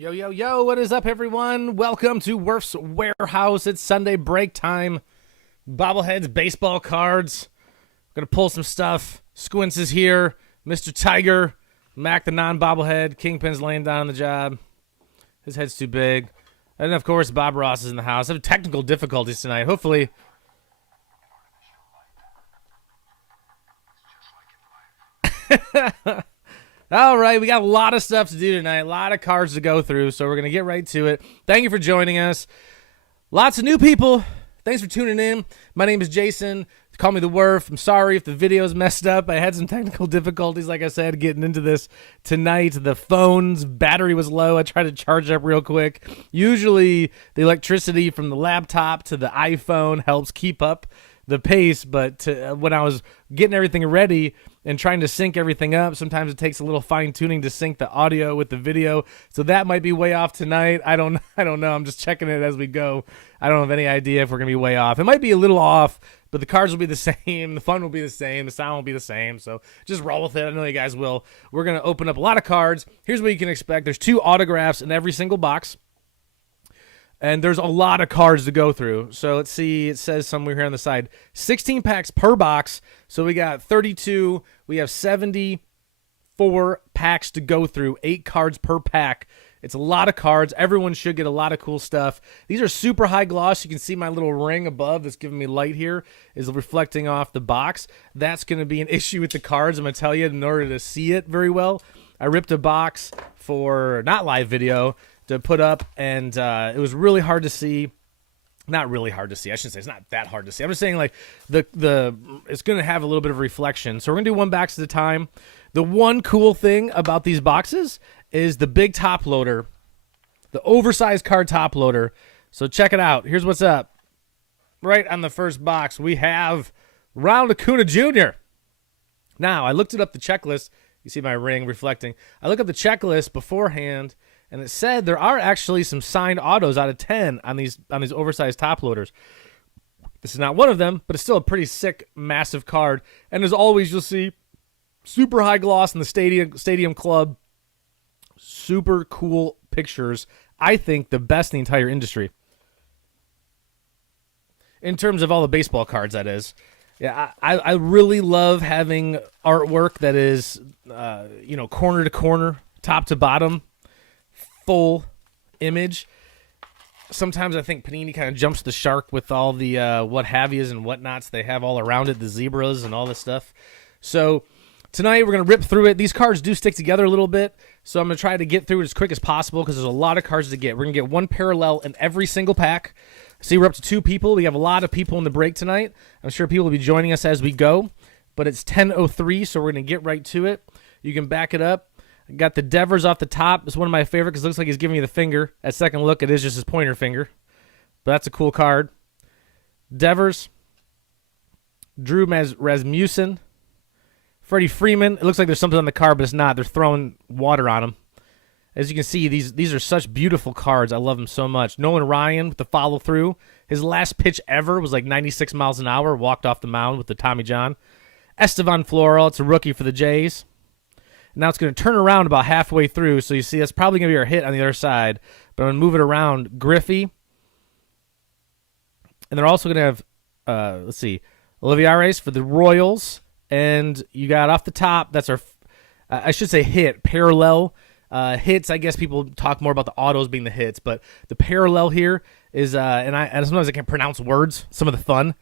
Yo, yo, yo, what is up, everyone? Welcome to Wuerfs Warehouse. It's Sunday break time. Bobbleheads, baseball cards. Gonna pull some stuff. Squints is here. Mr. Tiger. Mac the non-bobblehead. Kingpin's laying down on the job. His head's too big. And, of course, Bob Ross is in the house. I have technical difficulties tonight. Hopefully... All right, we got a lot of stuff to do tonight, a lot of cards to go through, so we're going to get right to it. Thank you for joining us. Lots of new people. Thanks for tuning in. My name is Jason. Call me the Wuerf. I'm sorry if the video's messed up. I had some technical difficulties, like I said, getting into this tonight. The phone's battery was low. I tried to charge it up real quick. Usually, the electricity from the laptop to the iPhone helps keep up the pace, but when I was getting everything ready and trying to sync everything up, sometimes it takes a little fine-tuning to sync the audio with the video, so that might be way off tonight. I don't know. I'm just checking it as we go. I don't have any idea if we're going to be way off. It might be a little off, but the cards will be the same. The fun will be the same. The sound will be the same, so just roll with it. I know you guys will. We're going to open up a lot of cards. Here's what you can expect. There's 2 autographs in every single box. And there's a lot of cards to go through. So let's see. It says somewhere here on the side, 16 packs per box. So we got 32. We have 74 packs to go through. 8 cards per pack. It's a lot of cards. Everyone should get a lot of cool stuff. These are super high gloss. You can see my little ring above that's giving me light here is reflecting off the box. That's going to be an issue with the cards. I'm going to tell you, in order to see it very well, I ripped a box for not live video to put up, and it was really hard to see. Not really hard to see. I shouldn't say it's not that hard to see. I'm just saying, like, it's going to have a little bit of reflection. So we're going to do one box at a time. The one cool thing about these boxes is the big top loader, the oversized card top loader. So check it out. Here's what's up. Right on the first box, we have Ronald Acuna Jr. Now, I looked it up, the checklist. You see my ring reflecting. I looked up the checklist beforehand, and it said there are actually some signed autos out of 10 on these oversized top loaders. This is not one of them, but it's still a pretty sick, massive card. And as always, you'll see super high gloss in the Stadium Club. Super cool pictures. I think the best in the entire industry. In terms of all the baseball cards, that is. Yeah, I really love having artwork that is, corner to corner, top to bottom. Full image. Sometimes I think Panini kind of jumps the shark with all the what have yous and whatnots they have all around it, the zebras and all this stuff. So tonight we're going to rip through it. These cards do stick together a little bit, so I'm going to try to get through it as quick as possible because there's a lot of cards to get. We're going to get one parallel in every single pack. See, we're up to 2 people. We have a lot of people in the break tonight. I'm sure people will be joining us as we go, but it's 10:03, so we're going to get right to it. You can back it up. Got the Devers off the top. It's one of my favorite because it looks like he's giving me the finger. At second look, it is just his pointer finger. But that's a cool card. Devers. Drew Rasmussen. Freddie Freeman. It looks like there's something on the card, but it's not. They're throwing water on him. As you can see, these are such beautiful cards. I love them so much. Nolan Ryan with the follow-through. His last pitch ever was like 96 miles an hour. Walked off the mound with the Tommy John. Estevan Floro. It's a rookie for the Jays. Now it's going to turn around about halfway through, so you see that's probably going to be our hit on the other side. But I'm going to move it around. Griffey. And they're also going to have, Olivares for the Royals. And you got off the top, that's our, I should say hit, parallel. Hits, I guess people talk more about the autos being the hits, but the parallel here is, and sometimes I can't pronounce words, some of the fun.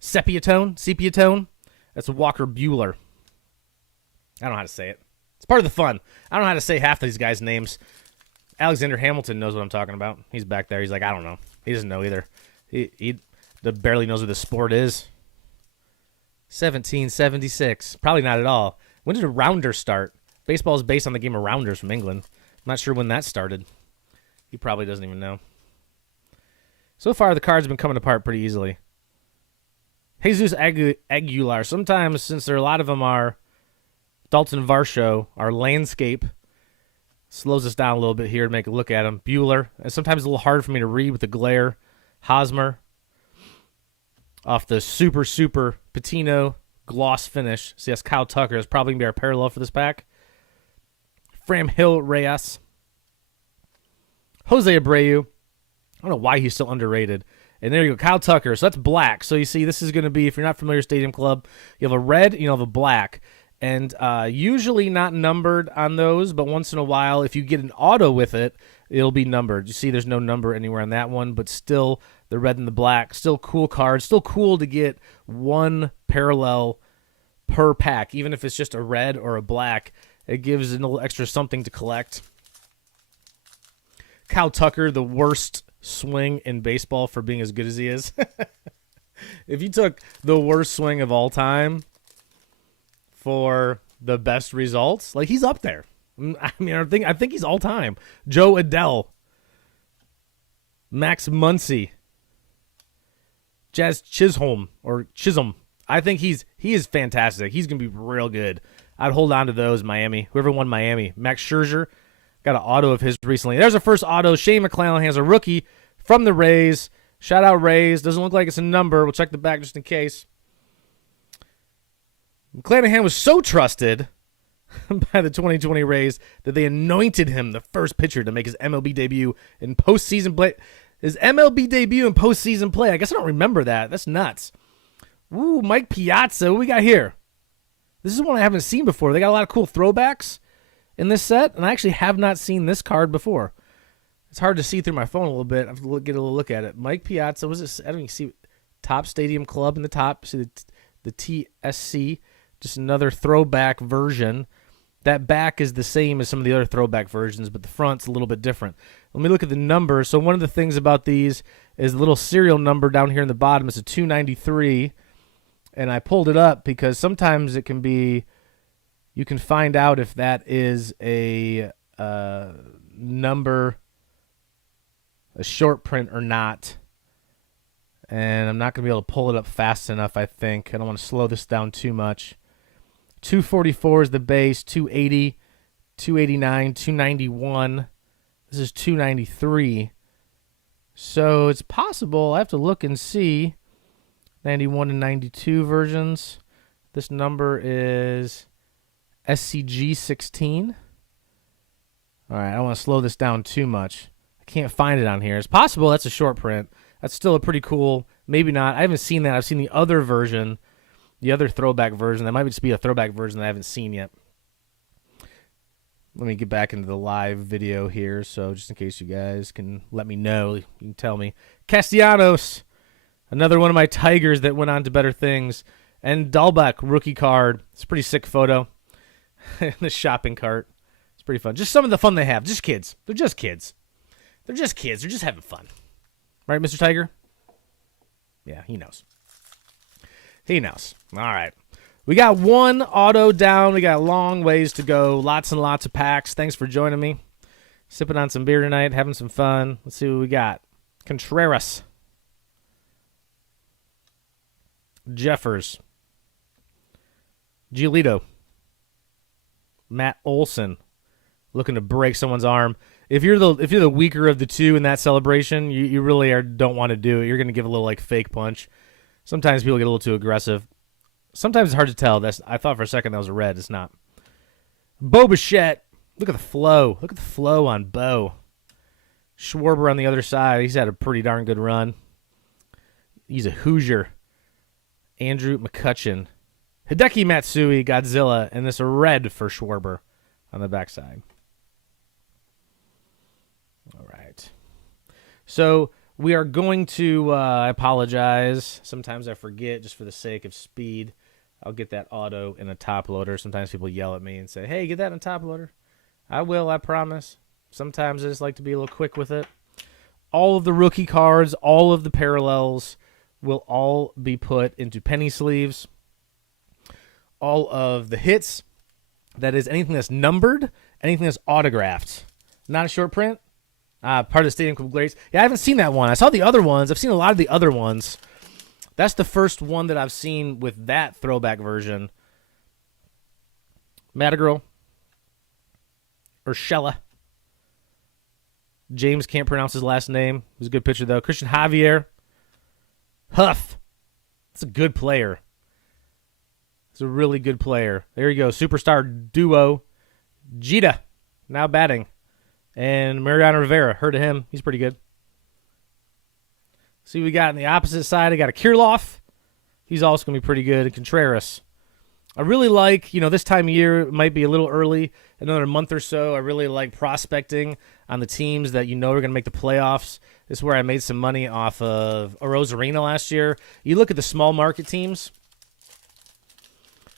Sepia tone. That's Walker Buehler. I don't know how to say it. It's part of the fun. I don't know how to say half of these guys' names. Alexander Hamilton knows what I'm talking about. He's back there. He's like, I don't know. He doesn't know either. He barely knows what the sport is. 1776. Probably not at all. When did a rounder start? Baseball is based on the game of rounders from England. I'm not sure when that started. He probably doesn't even know. So far, the cards have been coming apart pretty easily. Jesus Aguilar. Sometimes, since a lot of them are Dalton Varsho, our landscape, slows us down a little bit here to make a look at him. Bueller. And sometimes it's a little hard for me to read with the glare. Hosmer. Off the super Patino gloss finish. See, that's Kyle Tucker. It's probably going to be our parallel for this pack. Fram Hill Reyes. Jose Abreu. I don't know why he's still underrated. And there you go, Kyle Tucker. So that's black. So you see, this is going to be, if you're not familiar with Stadium Club, you have a red, you have a black. And usually not numbered on those, but once in a while, if you get an auto with it, it'll be numbered. You see there's no number anywhere on that one, but still the red and the black, still cool cards. Still cool to get one parallel per pack, even if it's just a red or a black. It gives a little extra something to collect. Kyle Tucker, the worst swing in baseball for being as good as he is. If you took the worst swing of all time for the best results, like, he's up there. I mean, I think he's all time. Joe Adele, Max Muncy, Jazz Chisholm. I think he is fantastic. He's gonna be real good. I'd hold on to those. Miami, whoever won Miami, Max Scherzer, got an auto of his recently. There's our first auto. Shane McClanahan has a rookie from the Rays. Shout out Rays. Doesn't look like it's a number. We'll check the back just in case. McClanahan was so trusted by the 2020 Rays that they anointed him the first pitcher to make his MLB debut in postseason play. His MLB debut in postseason play. I guess I don't remember that. That's nuts. Ooh, Mike Piazza. What we got here? This is one I haven't seen before. They got a lot of cool throwbacks in this set, and I actually have not seen this card before. It's hard to see through my phone a little bit. I have to get a little look at it. Mike Piazza. Was it? I don't even see top Stadium Club in the top. See the TSC. Just another throwback version. That back is the same as some of the other throwback versions, but the front's a little bit different. Let me look at the numbers. So one of the things about these is the little serial number down here in the bottom is a 293, and I pulled it up because sometimes it can be, you can find out if that is a number, a short print or not. And I'm not going to be able to pull it up fast enough, I think. I don't want to slow this down too much. 244 is the base, 280, 289, 291. This is 293. So it's possible. I have to look and see. 91 and 92 versions. This number is SCG 16. All right, I don't want to slow this down too much. I can't find it on here. It's possible that's a short print. That's still a pretty cool, maybe not. I haven't seen that. I've seen the other version. The other throwback version, that might just be a throwback version that I haven't seen yet. Let me get back into the live video here, so just in case you guys can let me know, you can tell me. Castellanos, another one of my Tigers that went on to better things. And Dahlbeck, rookie card. It's a pretty sick photo. In the shopping cart. It's pretty fun. Just some of the fun they have. Just kids. They're just kids. They're just kids. They're just having fun. Right, Mr. Tiger? Yeah, he knows. He knows. All right. We got one auto down. We got a long ways to go. Lots and lots of packs. Thanks for joining me. Sipping on some beer tonight. Having some fun. Let's see what we got. Contreras. Jeffers. Giolito. Matt Olson. Looking to break someone's arm. If you're the weaker of the two in that celebration, you really don't want to do it. You're going to give a little like fake punch. Sometimes people get a little too aggressive. Sometimes it's hard to tell. I thought for a second that was a red. It's not. Bo Bichette. Look at the flow. Look at the flow on Bo. Schwarber on the other side. He's had a pretty darn good run. He's a Hoosier. Andrew McCutcheon. Hideki Matsui, Godzilla, and this a red for Schwarber on the backside. All right. So we are going to, I apologize. Sometimes I forget just for the sake of speed. I'll get that auto in a top loader. Sometimes people yell at me and say, hey, get that in a top loader. I will, I promise. Sometimes I just like to be a little quick with it. All of the rookie cards, all of the parallels will all be put into penny sleeves. All of the hits, that is anything that's numbered, anything that's autographed. Not a short print. Part of the Stadium Club Greats. Yeah, I haven't seen that one. I saw the other ones. I've seen a lot of the other ones. That's the first one that I've seen with that throwback version. Madrigal. Urshela. James can't pronounce his last name. He's a good pitcher, though. Christian Javier. Huff. That's a good player. He's a really good player. There you go. Superstar duo. Jeter. Now batting. And Mariano Rivera, heard of him. He's pretty good. See what we got on the opposite side. I got a Kirilloff. He's also going to be pretty good. And Contreras. I really like, this time of year, it might be a little early, another month or so. I really like prospecting on the teams that are going to make the playoffs. This is where I made some money off of Rosarina last year. You look at the small market teams.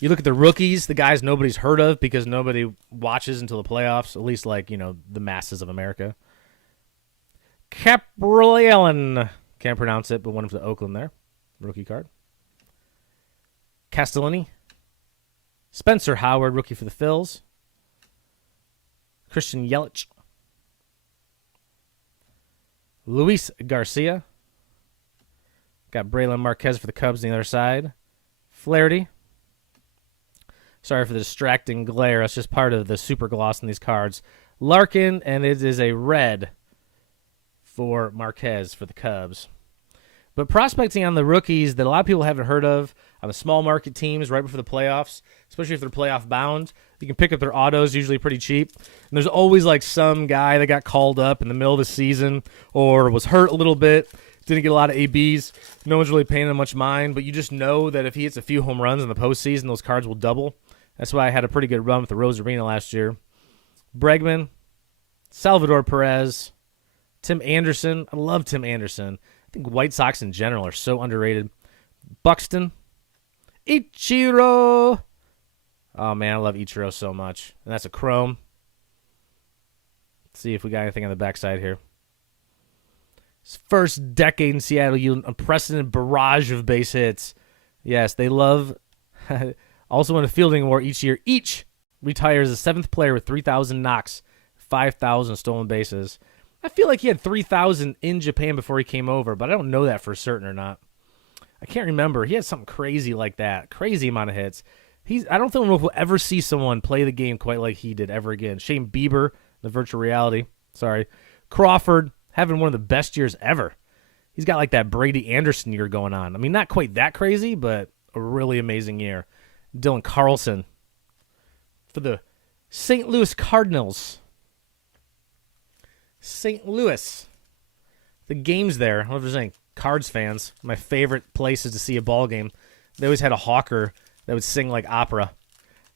You look at the rookies, the guys nobody's heard of because nobody watches until the playoffs, at least the masses of America. Caprallen. Can't pronounce it, but went up to Oakland there. Rookie card. Castellini. Spencer Howard, rookie for the Phils. Christian Yelich. Luis Garcia. Got Braylon Marquez for the Cubs on the other side. Flaherty. Sorry for the distracting glare. That's just part of the super gloss in these cards. Larkin, and it is a red for Marquez for the Cubs. But prospecting on the rookies that a lot of people haven't heard of, on the small market teams right before the playoffs, especially if they're playoff bound, you can pick up their autos usually pretty cheap. And there's always some guy that got called up in the middle of the season or was hurt a little bit, didn't get a lot of ABs. No one's really paying him much mind, but you just know that if he hits a few home runs in the postseason, those cards will double. That's why I had a pretty good run with the Rosarina last year. Bregman, Salvador Perez, Tim Anderson. I love Tim Anderson. I think White Sox in general are so underrated. Buxton. Ichiro. Oh, man, I love Ichiro so much. And that's a chrome. Let's see if we got anything on the backside here. His first decade in Seattle, you unprecedented barrage of base hits. Yes, they love. Also won a fielding award each year. Each retires the seventh player with 3,000 knocks, 5,000 stolen bases. I feel like he had 3,000 in Japan before he came over, but I don't know that for certain or not. I can't remember. He had something crazy like that. Crazy amount of hits. I don't think we'll ever see someone play the game quite like he did ever again. Shane Bieber, the virtual reality. Sorry. Crawford, having one of the best years ever. He's got that Brady Anderson year going on. I mean, not quite that crazy, but a really amazing year. Dylan Carlson for the St. Louis Cardinals. St. Louis. The game's there. I don't know if there's any Cards fans. My favorite places to see a ball game. They always had a hawker that would sing like opera.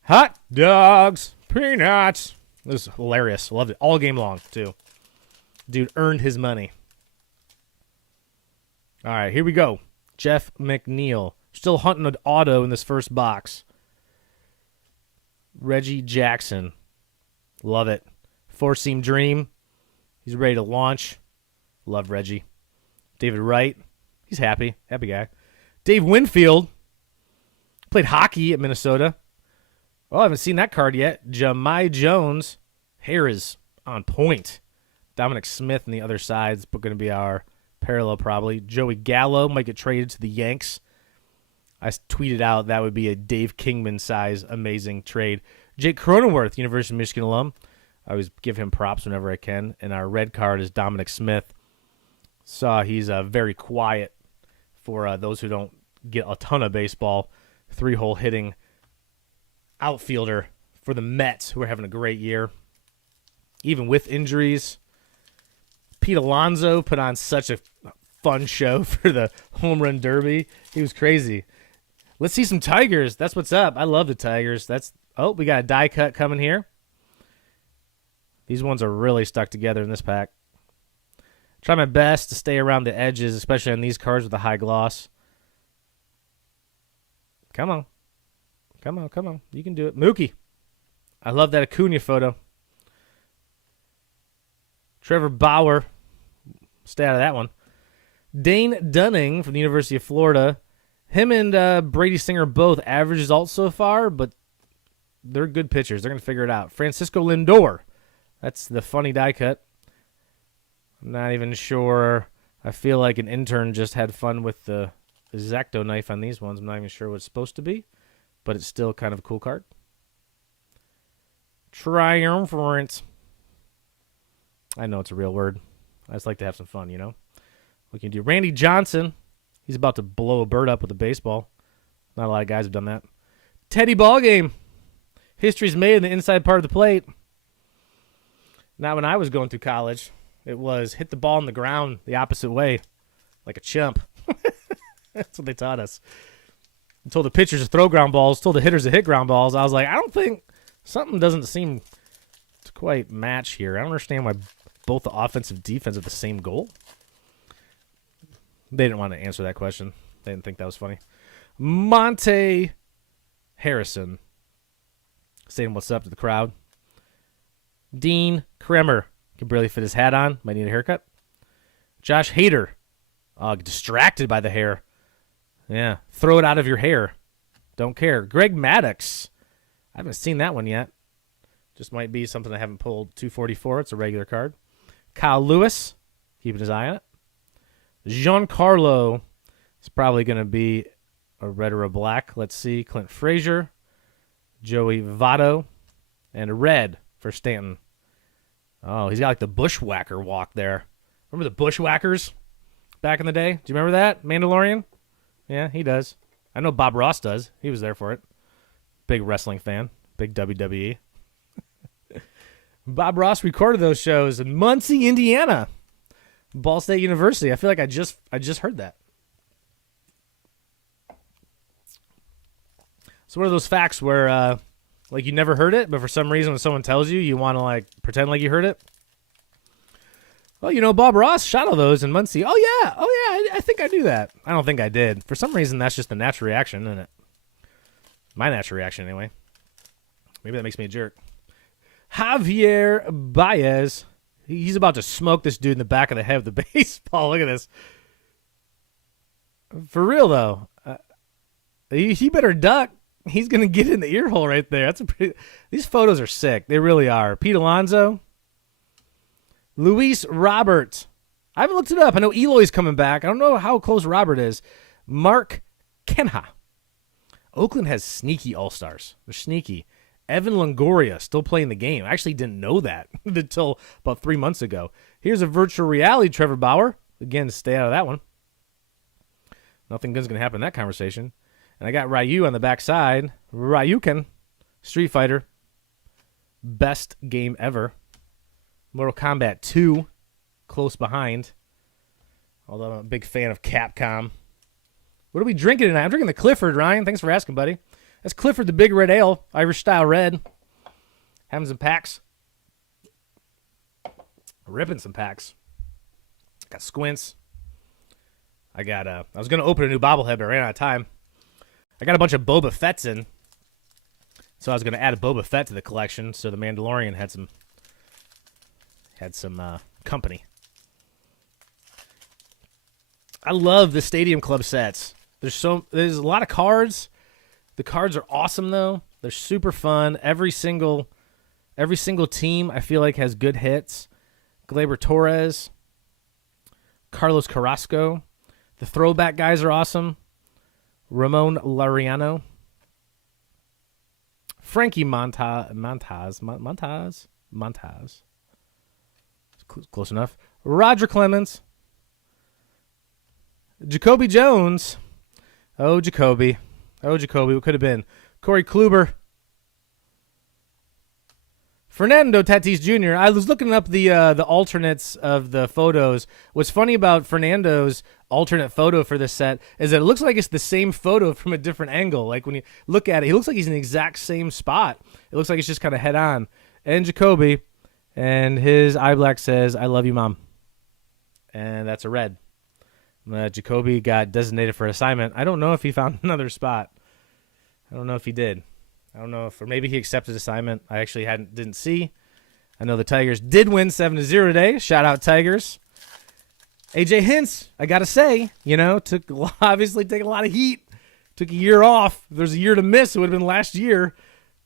Hot dogs, peanuts. It was hilarious. Loved it. All game long, too. Dude earned his money. All right, here we go. Jeff McNeil. Still hunting an auto in this first box. Reggie Jackson. Love it. Four-seam dream. He's ready to launch. Love Reggie. David Wright. He's happy. Happy guy. Dave Winfield. Played hockey at Minnesota. Oh, I haven't seen that card yet. Jahmai Jones. Hair is on point. Dominic Smith on the other side is going to be our parallel probably. Joey Gallo might get traded to the Yanks. I tweeted out that would be a Dave Kingman size amazing trade. Jake Cronenworth, University of Michigan alum. I always give him props whenever I can. And our red card is Dominic Smith. Saw he's very quiet for those who don't get a ton of baseball. 3-hole hitting outfielder for the Mets, who are having a great year. Even with injuries. Pete Alonso put on such a fun show for the home run derby. He was crazy. Let's see some Tigers. That's what's up. I love the Tigers. We got a die cut coming here. These ones are really stuck together in this pack. Try my best to stay around the edges, especially on these cards with the high gloss. Come on. Come on, come on. You can do it. Mookie. I love that Acuna photo. Trevor Bauer. Stay out of that one. Dane Dunning from the University of Florida. Him and Brady Singer both average results so far, but they're good pitchers. They're going to figure it out. Francisco Lindor. That's the funny die cut. I'm not even sure. I feel like an intern just had fun with the X-Acto knife on these ones. I'm not even sure what it's supposed to be, but it's still kind of a cool card. Triumvirate. I know it's a real word. I just like to have some fun, you know? We can do Randy Johnson. He's about to blow a bird up with a baseball. Not a lot of guys have done that. Teddy Ballgame. History's made in the inside part of the plate. Not when I was going through college. It was hit the ball on the ground the opposite way, like a chump. That's what they taught us. Told the pitchers to throw ground balls, told the hitters to hit ground balls. I was like, I don't think something doesn't seem to quite match here. I don't understand why both the offense and defense have the same goal. They didn't want to answer that question. They didn't think that was funny. Monte Harrison saying what's up to the crowd. Dean Kremer can barely fit his hat on. Might need a haircut. Josh Hader, distracted by the hair. Yeah, throw it out of your hair. Don't care. Greg Maddux. I haven't seen that one yet. Just might be something I haven't pulled. 244. It's a regular card. Kyle Lewis. Keeping his eye on it. Giancarlo. It's probably going to be a red or a black. Let's see. Clint Frazier. Joey Votto. And a red for Stanton. Oh, he's got like the bushwhacker walk there. Remember the bushwhackers back in the day? Do you remember that? Mandalorian? Yeah, he does. I know Bob Ross does. He was there for it. Big wrestling fan. Big WWE. Bob Ross recorded those shows in Muncie, Indiana. Ball State University. I feel like I just heard that. It's one of those facts where like you never heard it, but for some reason when someone tells you, you want to like pretend like you heard it. Well, you know, Bob Ross shot all those in Muncie. Oh, yeah. I think I knew that. I don't think I did. For some reason, that's just the natural reaction, isn't it? My natural reaction, anyway. Maybe that makes me a jerk. Javier Baez. He's about to smoke this dude in the back of the head with the baseball. Look at this. For real, though. He better duck. He's going to get in the ear hole right there. These photos are sick. They really are. Pete Alonso. Luis Robert. I haven't looked it up. I know Eloy's coming back. I don't know how close Robert is. Mark Kenha. Oakland has sneaky all-stars. They're sneaky. Evan Longoria still playing the game. I actually didn't know that until about 3 months ago. Here's a virtual reality Trevor Bauer. Again, stay out of that one. Nothing good's going to happen in that conversation. And I got Ryu on the backside. Ryuken. Street Fighter. Best game ever. Mortal Kombat 2, close behind. Although I'm a big fan of Capcom. What are we drinking tonight? I'm drinking the Clifford, Ryan. Thanks for asking, buddy. That's Clifford, the Big Red Ale, Irish-style red. Having some packs. Ripping some packs. Got squints. I was going to open a new bobblehead, but I ran out of time. I got a bunch of Boba Fett's in. So I was going to add a Boba Fett to the collection, so the Mandalorian had some company. I love the Stadium Club sets. There's a lot of cards. The cards are awesome though. They're super fun. Every single team I feel like has good hits. Gleyber Torres, Carlos Carrasco. The throwback guys are awesome. Ramon Laureano. Frankie Montaz. Close enough. Roger Clemens. Jacoby Jones. Oh, Jacoby. What could have been? Corey Kluber. Fernando Tatis Jr. I was looking up the alternates of the photos. What's funny about Fernando's alternate photo for this set is that it looks like it's the same photo from a different angle. Like when you look at it, he looks like he's in the exact same spot. It looks like it's just kind of head on. And Jacoby. And his eye black says, "I love you, Mom." And that's a red. Jacoby got designated for assignment. I don't know if he found another spot. I don't know if he did. I don't know or maybe he accepted assignment. I actually didn't see. I know the Tigers did win 7-0 today. Shout out Tigers. AJ Hinch, I got to say, obviously taking a lot of heat. Took a year off. If there's a year to miss, it would have been last year.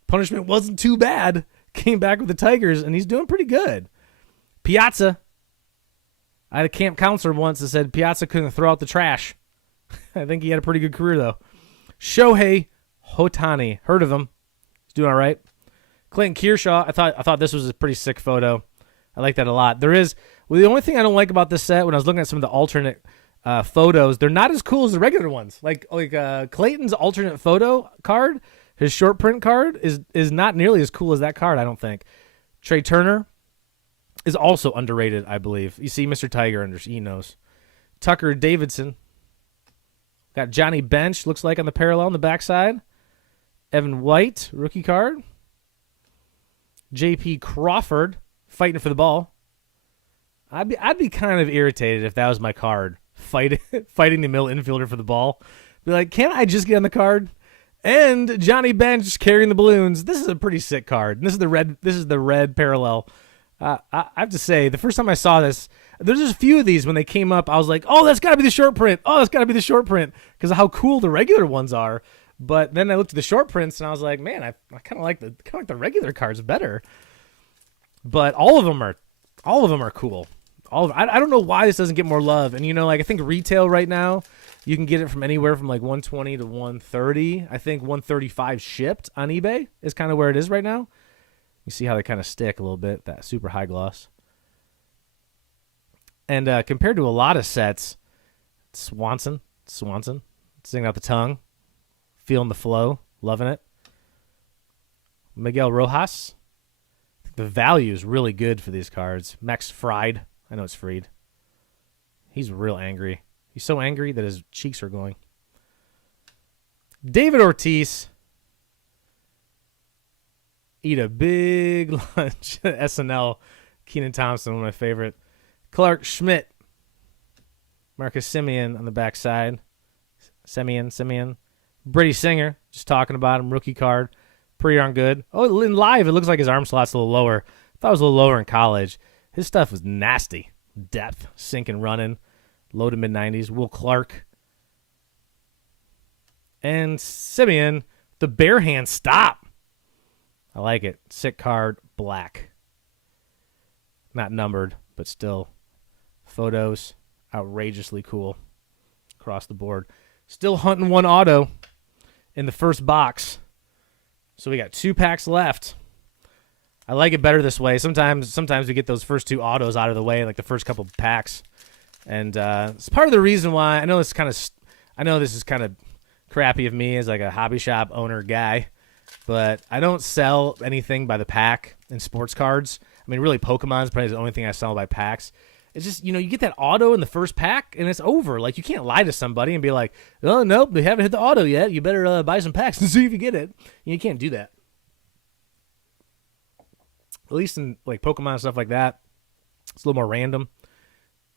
Punishment wasn't too bad. Came back with the Tigers, and he's doing pretty good. Piazza. I had a camp counselor once that said Piazza couldn't throw out the trash. I think he had a pretty good career, though. Shohei Ohtani. Heard of him. He's doing all right. Clayton Kershaw. I thought this was a pretty sick photo. I like that a lot. The only thing I don't like about this set, when I was looking at some of the alternate photos, they're not as cool as the regular ones. Like Clayton's alternate photo card, his short print card, is not nearly as cool as that card, I don't think. Trey Turner. is also underrated, I believe. You see Mr. Tiger under, he knows. Tucker Davidson. Got Johnny Bench, looks like on the parallel on the backside. Evan White, rookie card. J.P. Crawford, fighting for the ball. I'd be kind of irritated if that was my card, fighting the middle infielder for the ball. Be like, can't I just get on the card? And Johnny Bench carrying the balloons. This is a pretty sick card. And this is the red parallel. I have to say, the first time I saw this, there's just a few of these when they came up. I was like, oh, that's got to be the short print. Oh, that's got to be the short print because of how cool the regular ones are. But then I looked at the short prints and I was like, man, I kind of like the regular cards better. But all of them are cool. I don't know why this doesn't get more love. And I think retail right now, you can get it from anywhere from like 120 to 130. I think 135 shipped on eBay is kind of where it is right now. You see how they kind of stick a little bit, that super high gloss. And compared to a lot of sets, Swanson, singing out the tongue, feeling the flow, loving it. Miguel Rojas. I think the value is really good for these cards. Max Fried. I know it's Fried. He's real angry. He's so angry that his cheeks are glowing. David Ortiz. Eat a big lunch at SNL. Keenan Thompson, one of my favorite. Clark Schmidt. Marcus Simeon on the backside. Simeon. Brady Singer, just talking about him. Rookie card. Pretty darn good. Oh, in live, it looks like his arm slot's a little lower. I thought it was a little lower in college. His stuff was nasty. Depth, sinking, running. Low to mid-90s. Will Clark. And Simeon, the bare hand stop. I like it. Sick card, black. Not numbered, but still. Photos, outrageously cool. Across the board. Still hunting one auto in the first box. So we got 2 packs left. I like it better this way. Sometimes we get those first 2 autos out of the way, like the first couple packs. And it's part of the reason why I know this is kind of crappy of me as like a hobby shop owner guy. But I don't sell anything by the pack in sports cards. I mean, really, Pokemon's probably the only thing I sell by packs. It's just, you get that auto in the first pack, and it's over. Like, you can't lie to somebody and be like, oh, nope, they haven't hit the auto yet. You better buy some packs and see if you get it. You can't do that. At least in, like, Pokemon and stuff like that, it's a little more random.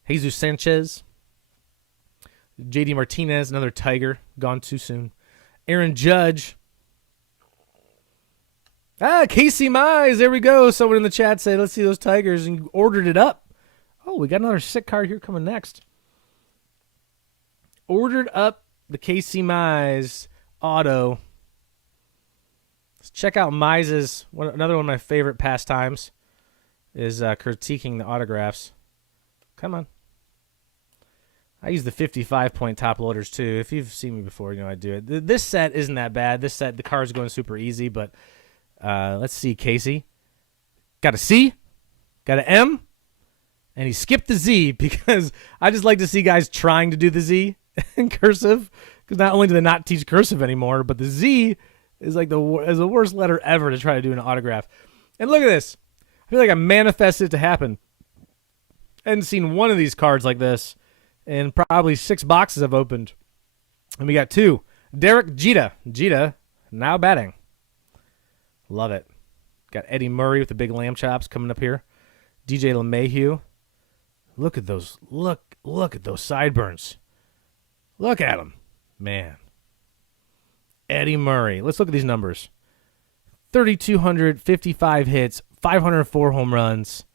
Jesus Sanchez. JD Martinez, another Tiger, gone too soon. Aaron Judge. Casey Mize, there we go. Someone in the chat said, let's see those Tigers, and you ordered it up. Oh, we got another sick card here coming next. Ordered up the Casey Mize auto. Let's check out Mize's. Another one of my favorite pastimes is critiquing the autographs. Come on. I use the 55-point top loaders, too. If you've seen me before, I do it. This set isn't that bad. This set, the card's going super easy, but let's see, Casey. Got a C, got an M, and he skipped the Z because I just like to see guys trying to do the Z in cursive because not only do they not teach cursive anymore, but the Z is like the worst letter ever to try to do an autograph. And look at this. I feel like I manifested it to happen. I hadn't seen one of these cards like this in probably 6 boxes I've opened. And we got 2. Derek Jeter. Jeter now batting. Love it. Got Eddie Murray with the big lamb chops coming up here. DJ LeMahieu. Look at those. Look at those sideburns. Look at them. Man. Eddie Murray. Let's look at these numbers. 3,255 hits, 504 home runs.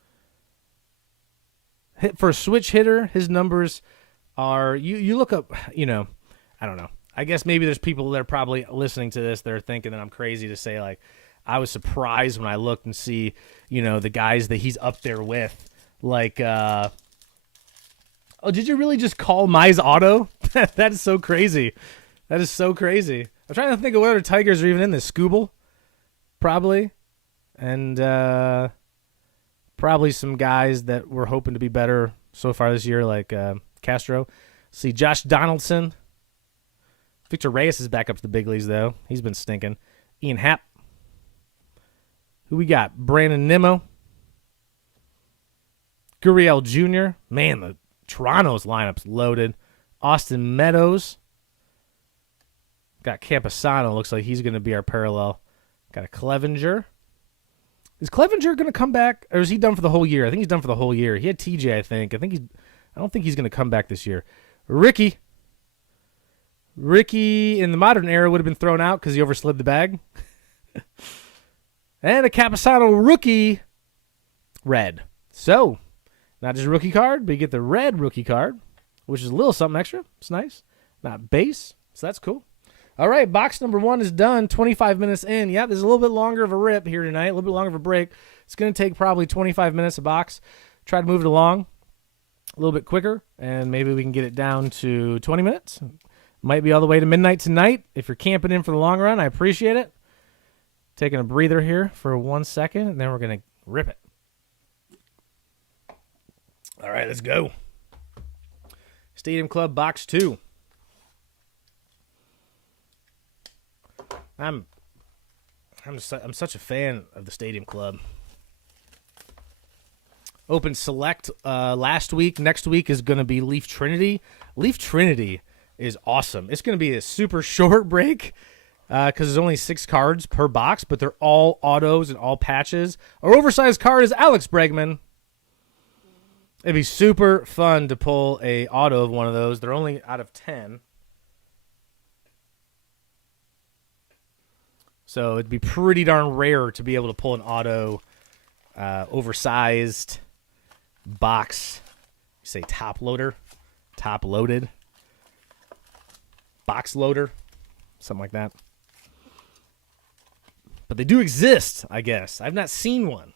For a switch hitter, his numbers are, you look up, I don't know. I guess maybe there's people that are probably listening to this that are thinking that I'm crazy to say, like, I was surprised when I looked and see, the guys that he's up there with. Like, oh, did you really just call Mize Auto? That is so crazy. That is so crazy. I'm trying to think of what other Tigers are even in this. Scooble, probably. And probably some guys that we're hoping to be better so far this year, like Castro. See, Josh Donaldson. Victor Reyes is back up to the big leagues, though. He's been stinking. Ian Happ. Who we got? Brandon Nimmo. Gurriel Jr. Man, the Toronto's lineup's loaded. Austin Meadows. Got Camposano. Looks like he's going to be our parallel. Got a Clevenger. Is Clevenger going to come back, or is he done for the whole year? I think he's done for the whole year. He had TJ, I think. I don't think he's going to come back this year. Ricky in the modern era would have been thrown out because he overslid the bag. And a Camposano rookie red. So, not just a rookie card, but you get the red rookie card, which is a little something extra. It's nice. Not base, so that's cool. All right, box number 1 is done. 25 minutes in. Yeah, there's a little bit longer of a rip here tonight, a little bit longer of a break. It's going to take probably 25 minutes a box. Try to move it along a little bit quicker, and maybe we can get it down to 20 minutes. Might be all the way to midnight tonight. If you're camping in for the long run, I appreciate it. Taking a breather here for 1 second, and then we're going to rip it. All right, let's go. Stadium Club box 2. I'm such a fan of the Stadium Club. Open select last week. Next week is going to be Leaf Trinity. Leaf Trinity is awesome. It's going to be a super short break because there's only 6 cards per box, but they're all autos and all patches. Our oversized card is Alex Bregman. It'd be super fun to pull a auto of one of those. They're only out of 10. So it'd be pretty darn rare to be able to pull an auto oversized box. You say top loader, top loaded, box loader, something like that. But they do exist, I guess. I've not seen one.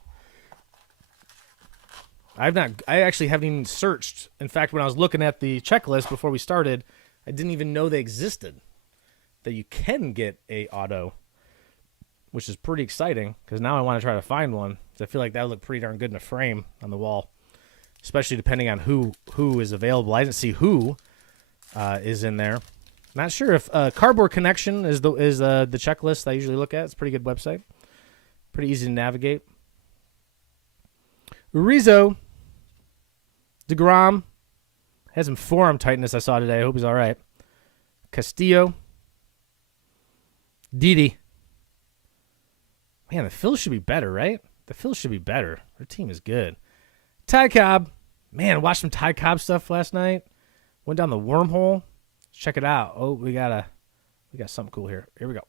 I actually haven't even searched. In fact, when I was looking at the checklist before we started, I didn't even know they existed. That you can get a auto, which is pretty exciting because now I want to try to find one. I feel like that would look pretty darn good in a frame on the wall, especially depending on who is available. I didn't see who is in there. Not sure if Cardboard Connection is the checklist I usually look at. It's a pretty good website. Pretty easy to navigate. Rizzo. DeGrom. Had some forearm tightness I saw today. I hope he's all right. Castillo. Didi. Man, the Phils should be better, right? The Phils should be better. Their team is good. Ty Cobb. Man, watched some Ty Cobb stuff last night. Went down the wormhole. Let's check it out. Oh, we got something cool here. Here we go.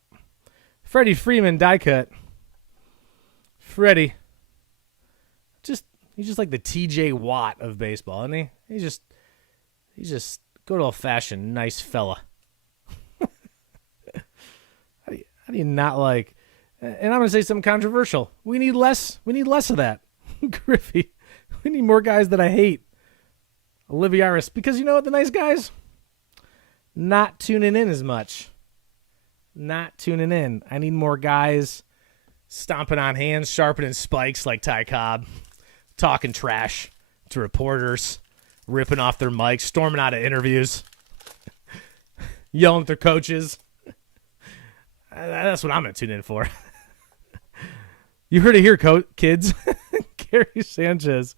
Freddie Freeman die cut. Freddie. He's just like the TJ Watt of baseball, isn't he? He's just good old fashioned nice fella. How do you not like? And I'm gonna say something controversial. We need less of that. Griffey. We need more guys that I hate. Oliviaris. Because you know what, the nice guys? Not tuning in as much. Not tuning in. I need more guys stomping on hands, sharpening spikes like Ty Cobb, talking trash to reporters, ripping off their mics, storming out of interviews, yelling at their coaches. That's what I'm going to tune in for. You heard it here, kids. Gary Sanchez.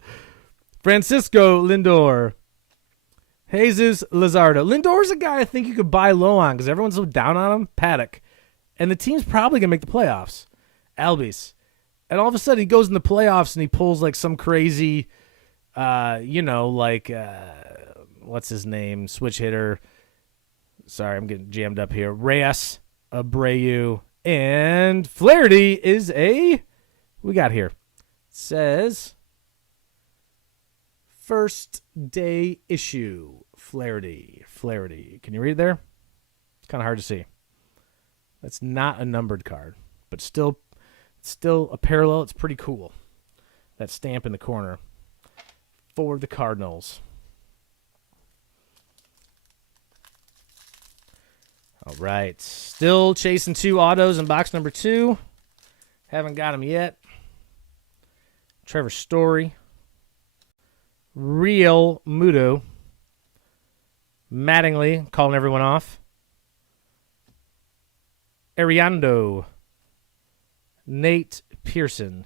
Francisco Lindor. Jesus Luzardo. Lindor's a guy I think you could buy low on because everyone's so down on him. Paddock. And the team's probably going to make the playoffs. Albies. And all of a sudden he goes in the playoffs and he pulls like some crazy, what's his name? Switch hitter. Sorry, I'm getting jammed up here. Reyes, Abreu, and Flaherty is we got here. It says first day issue. Flaherty. Can you read it there? It's kind of hard to see. That's not a numbered card, but still a parallel. It's pretty cool. That stamp in the corner for the Cardinals. All right. Still chasing 2 autos in box number 2. Haven't got them yet. Trevor Story. Real Muto. Mattingly calling everyone off. Ariando. Nate Pearson.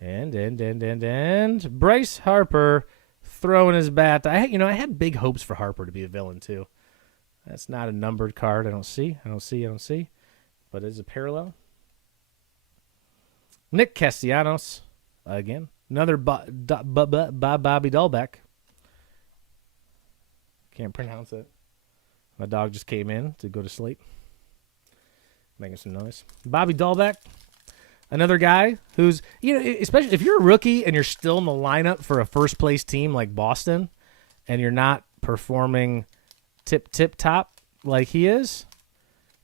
And Bryce Harper throwing his bat. I had big hopes for Harper to be a villain too. That's not a numbered card. I don't see. But it's a parallel. Nick Castellanos again. Another Bobby Dahlbeck. Can't pronounce it. My dog just came in to go to sleep, making some noise. Bobby Dahlbeck. Another guy who's, especially if you're a rookie and you're still in the lineup for a first-place team like Boston and you're not performing tip-top like he is,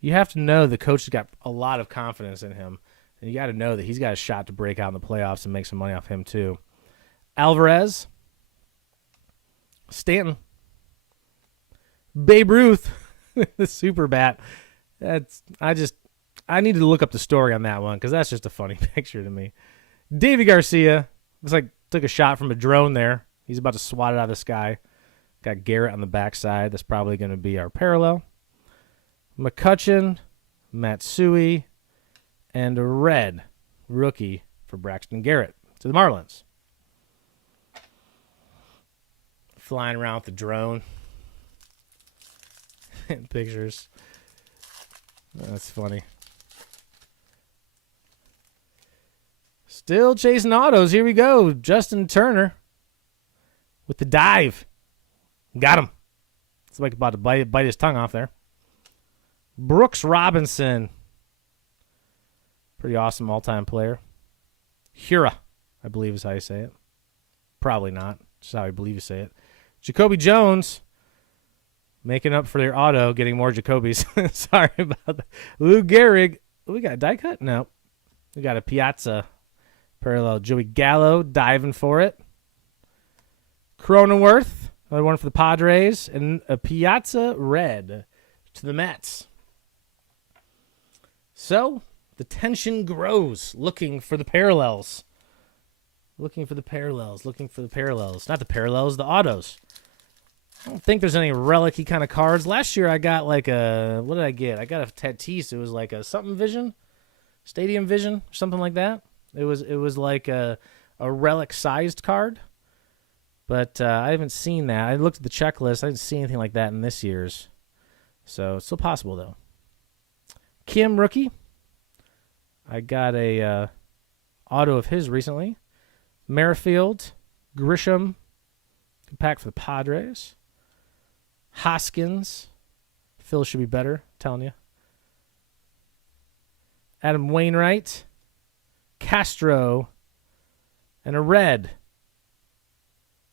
you have to know the coach has got a lot of confidence in him, and you got to know that he's got a shot to break out in the playoffs and make some money off him too. Alvarez. Stanton. Babe Ruth. The super bat. I need to look up the story on that one because that's just a funny picture to me. Davy Garcia looks like took a shot from a drone there. He's about to swat it out of the sky. Got Garrett on the backside. That's probably going to be our parallel. McCutchen, Matsui, and a red rookie for Braxton Garrett to the Marlins. Flying around with the drone. Pictures. That's funny. Still chasing autos. Here we go. Justin Turner with the dive. Got him. It's like about to bite his tongue off there. Brooks Robinson. Pretty awesome all-time player. Hura, I believe is how you say it. Probably not. Just how I believe you say it. Jacoby Jones. Making up for their auto, getting more Jacobys. Sorry about that. Lou Gehrig. We got a die cut? No. We got a Piazza parallel. Joey Gallo diving for it. Cronenworth. Another one for the Padres. And a Piazza red to the Mets. So, the tension grows. Looking for the parallels. Not the parallels, the autos. I don't think there's any relic-y kind of cards. Last year I got like a, what did I get? I got a Tatis. It was like a something vision, stadium vision, something like that. It was like a relic-sized card, but I haven't seen that. I looked at the checklist. I didn't see anything like that in this year's, so it's still possible though. Kim rookie. I got a auto of his recently. Merrifield, Grisham, pack for the Padres. Hoskins. Phil should be better, I'm telling you. Adam Wainwright. Castro. And a red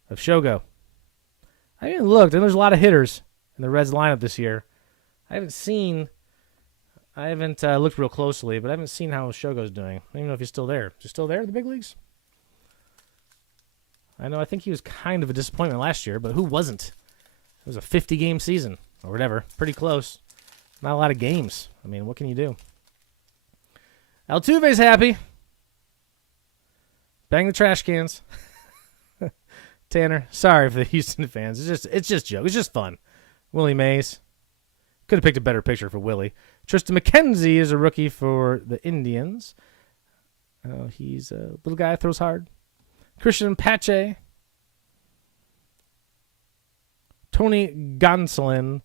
of Shogo. I even looked, and there's a lot of hitters in the Reds lineup this year. I haven't looked real closely, but I haven't seen how Shogo's doing. I don't even know if he's still there. Is he still there in the big leagues? I think he was kind of a disappointment last year, but who wasn't? It was a 50-game season or whatever. Pretty close. Not a lot of games. I mean, what can you do? Altuve's happy. Bang the trash cans. Tanner, sorry for the Houston fans. It's just joke. It's just fun. Willie Mays. Could have picked a better picture for Willie. Tristan McKenzie is a rookie for the Indians. He's a little guy, throws hard. Christian Pache. Tony Gonsolin.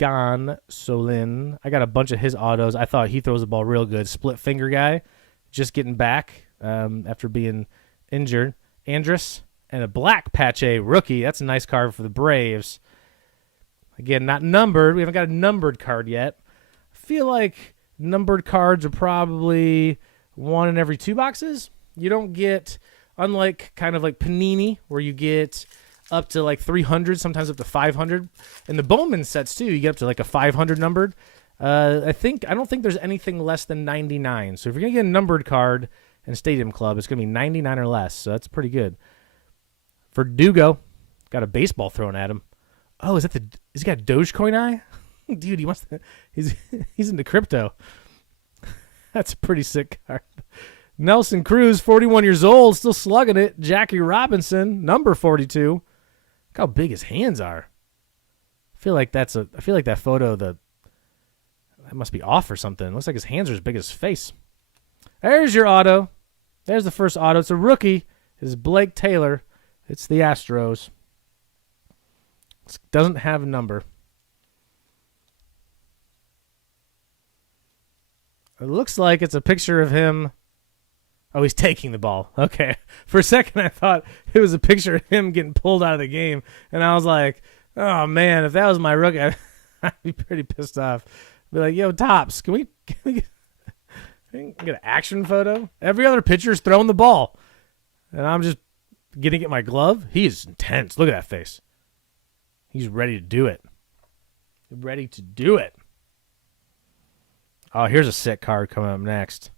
I got a bunch of his autos. I thought he throws the ball real good. Split finger guy. Just getting back after being injured. Andrus. And a black Pache rookie. That's a nice card for the Braves. Again, not numbered. We haven't got a numbered card yet. I feel like numbered cards are probably one in every 2 boxes. You don't get, unlike kind of like Panini, where you get up to like 300, sometimes up to 500. And the Bowman sets, too, you get up to like a 500 numbered. I don't think there's anything less than 99. So if you're going to get a numbered card in Stadium Club, it's going to be 99 or less. So that's pretty good. Verdugo, got a baseball thrown at him. Oh, has he got Dogecoin eye? Dude, he's into crypto. That's a pretty sick card. Nelson Cruz, 41 years old, still slugging it. Jackie Robinson, number 42. Look how big his hands are. I feel like that photo, that must be off or something. It looks like his hands are as big as his face. There's your auto. There's the first auto. It's a rookie. It's Blake Taylor. It's the Astros. It doesn't have a number. It looks like it's a picture of him. Oh, he's taking the ball. Okay. For a second, I thought it was a picture of him getting pulled out of the game. And I was like, oh, man, if that was my rookie, I'd be pretty pissed off. Be like, yo, Topps, can we get an action photo? Every other pitcher's throwing the ball. And I'm just getting at my glove. He is intense. Look at that face. He's ready to do it. Ready to do it. Oh, here's a sick card coming up next.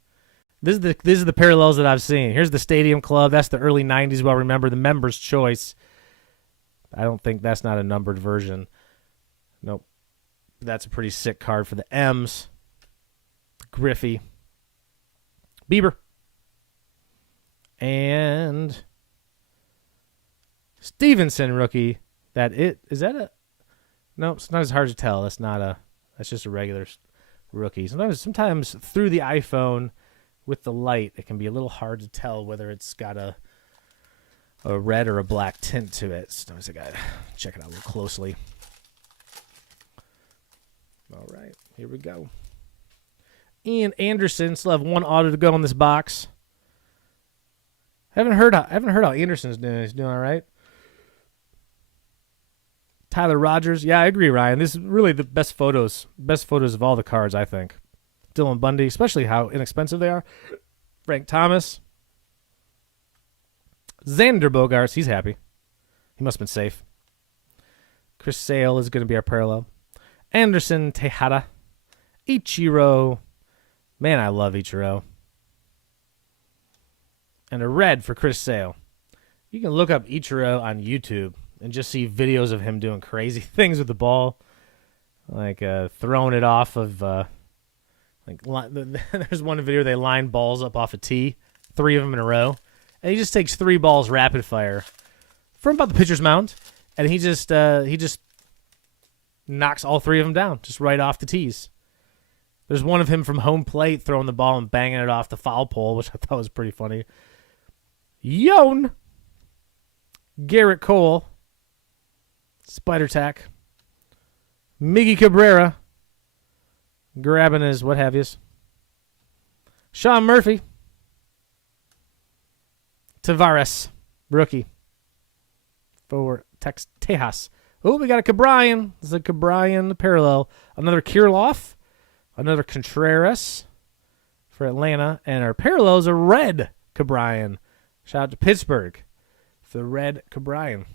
This is the parallels that I've seen. Here's the Stadium Club. That's the early 90s. Well, remember the Members' Choice. I don't think that's not a numbered version. Nope. That's a pretty sick card for the M's. Griffey. Bieber. And Stevenson rookie. Is that a? No, it's not as hard to tell. That's just a regular rookie. Sometimes through the iPhone with the light, it can be a little hard to tell whether it's got a red or a black tint to it. So I gotta check it out a little closely. All right, here we go. Ian Anderson still have one auto to go in this box. I haven't heard how Anderson's doing. He's doing all right. Tyler Rogers. Yeah, I agree, Ryan. This is really the best photos of all the cards, I think. Dylan Bundy, especially how inexpensive they are. Frank Thomas. Xander Bogaerts. He's happy. He must have been safe. Chris Sale is going to be our parallel. Anderson Tejada. Ichiro. Man, I love Ichiro. And a red for Chris Sale. You can look up Ichiro on YouTube and just see videos of him doing crazy things with the ball. Like throwing it off of... there's one video they line balls up off a tee. 3 of them in a row. And he just takes 3 balls rapid fire from about the pitcher's mound. And he just knocks all 3 of them down. Just right off the tees. There's one of him from home plate throwing the ball and banging it off the foul pole, which I thought was pretty funny. Yon. Garrett Cole. Spider Tack. Miggy Cabrera. Grabbing his what have yous. Sean Murphy. Tavares. Rookie. For Tejas. Oh, we got a Cabrian. This is a Cabrian parallel. Another Kirilloff. Another Contreras for Atlanta. And our parallel is a red Cabrian. Shout out to Pittsburgh for the red Cabrian.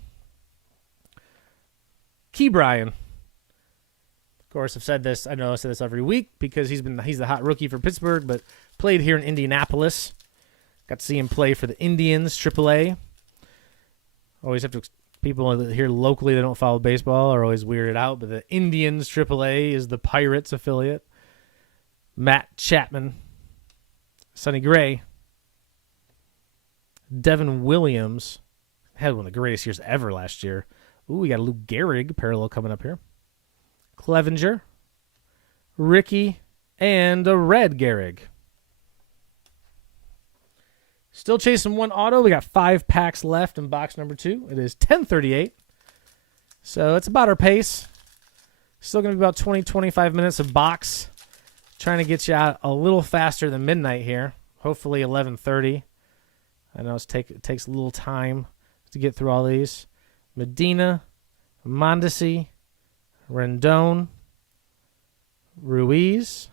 Ke'Bryan. Of course, I've said this. I know I say this every week because he's the hot rookie for Pittsburgh, but played here in Indianapolis. Got to see him play for the Indians, AAA. Always have to... People here locally that don't follow baseball are always weirded out, but the Indians AAA is the Pirates affiliate. Matt Chapman. Sonny Gray. Devin Williams. Had one of the greatest years ever last year. Ooh, we got a Lou Gehrig parallel coming up here. Clevenger. Ricky. And a red Gehrig. Still chasing one auto. We got 5 packs left in box number 2. It is 10:38. So it's about our pace. Still going to be about 20, 25 minutes a box. Trying to get you out a little faster than midnight here. Hopefully 11:30. I know it takes a little time to get through all these. Medina, Mondesi, Rendon, Ruiz,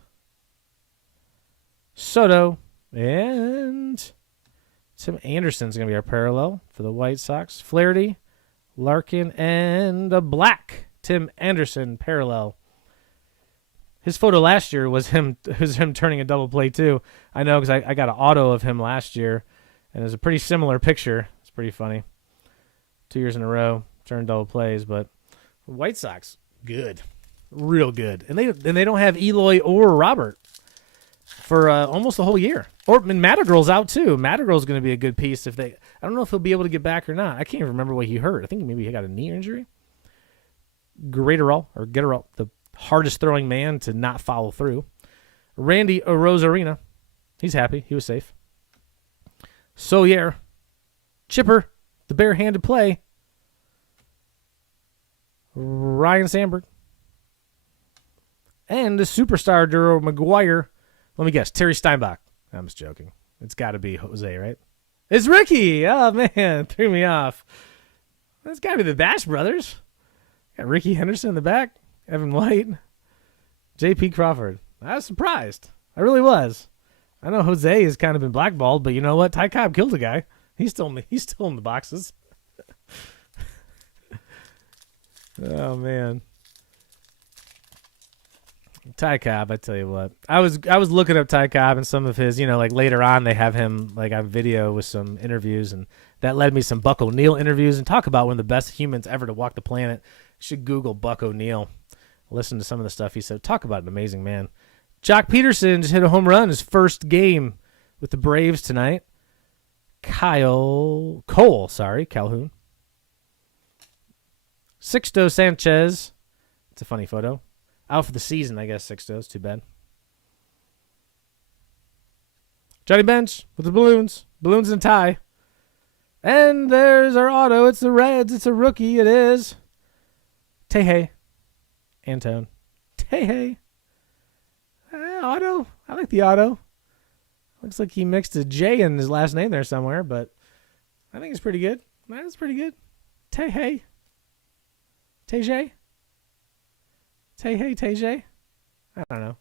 Soto, and Tim Anderson's going to be our parallel for the White Sox. Flaherty, Larkin, and a black Tim Anderson parallel. His photo last year was him turning a double play too. I know because I got an auto of him last year, and it was a pretty similar picture. It's pretty funny. 2 years in a row, turned double plays, but White Sox, good. Real good. And they don't have Eloy or Robert for almost the whole year. And Madrigal's out too. Madrigal's going to be a good piece I don't know if he'll be able to get back or not. I can't even remember what he hurt. I think maybe he got a knee injury. Gitterall, the hardest throwing man to not follow through. Randy Rosarina. He's happy. He was safe. Sawyer. Chipper, the barehanded play. Ryan Sandberg. And the superstar Duro McGuire. Let me guess, Terry Steinbach. I'm just joking. It's got to be Jose, right? It's Ricky. Oh, man. Threw me off. That's got to be the Bash Brothers. Got Ricky Henderson in the back. Evan White. J.P. Crawford. I was surprised. I really was. I know Jose has kind of been blackballed, but you know what? Ty Cobb killed a guy. He's still in the boxes. Oh, man. Ty Cobb, I tell you what. I was looking up Ty Cobb and some of his, like later on they have him like on video with some interviews, and that led me some Buck O'Neil interviews, and talk about one of the best humans ever to walk the planet. You should Google Buck O'Neil. Listen to some of the stuff he said. Talk about an amazing man. Jock Peterson just hit a home run his first game with the Braves tonight. Calhoun. Sixto Sanchez. It's a funny photo. Out for the season, I guess. Sixto's too bad. Johnny Bench with the balloons. Balloons and tie. And there's our auto. It's the Reds. It's a rookie. It is Tejay Antone. Tejay. Auto. I like the auto. Looks like he mixed a J in his last name there somewhere, but I think it's pretty good. That's pretty good. Tejay. Tejay. Tejay. I don't know.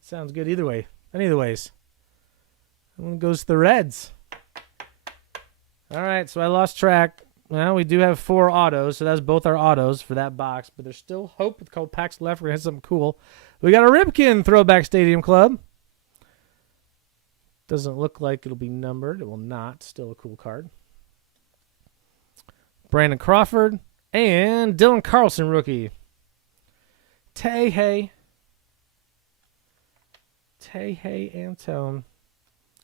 Sounds good either way. Any of the ways. One goes to the Reds. All right, so I lost track. Well, we do have 4 autos, so that's both our autos for that box. But there's still hope with a couple packs left. We're going to hit something cool. We got a Ripken Throwback Stadium Club. Doesn't look like it'll be numbered. It will not. Still a cool card. Brandon Crawford. And Dylan Carlson, rookie. Tejay Antone.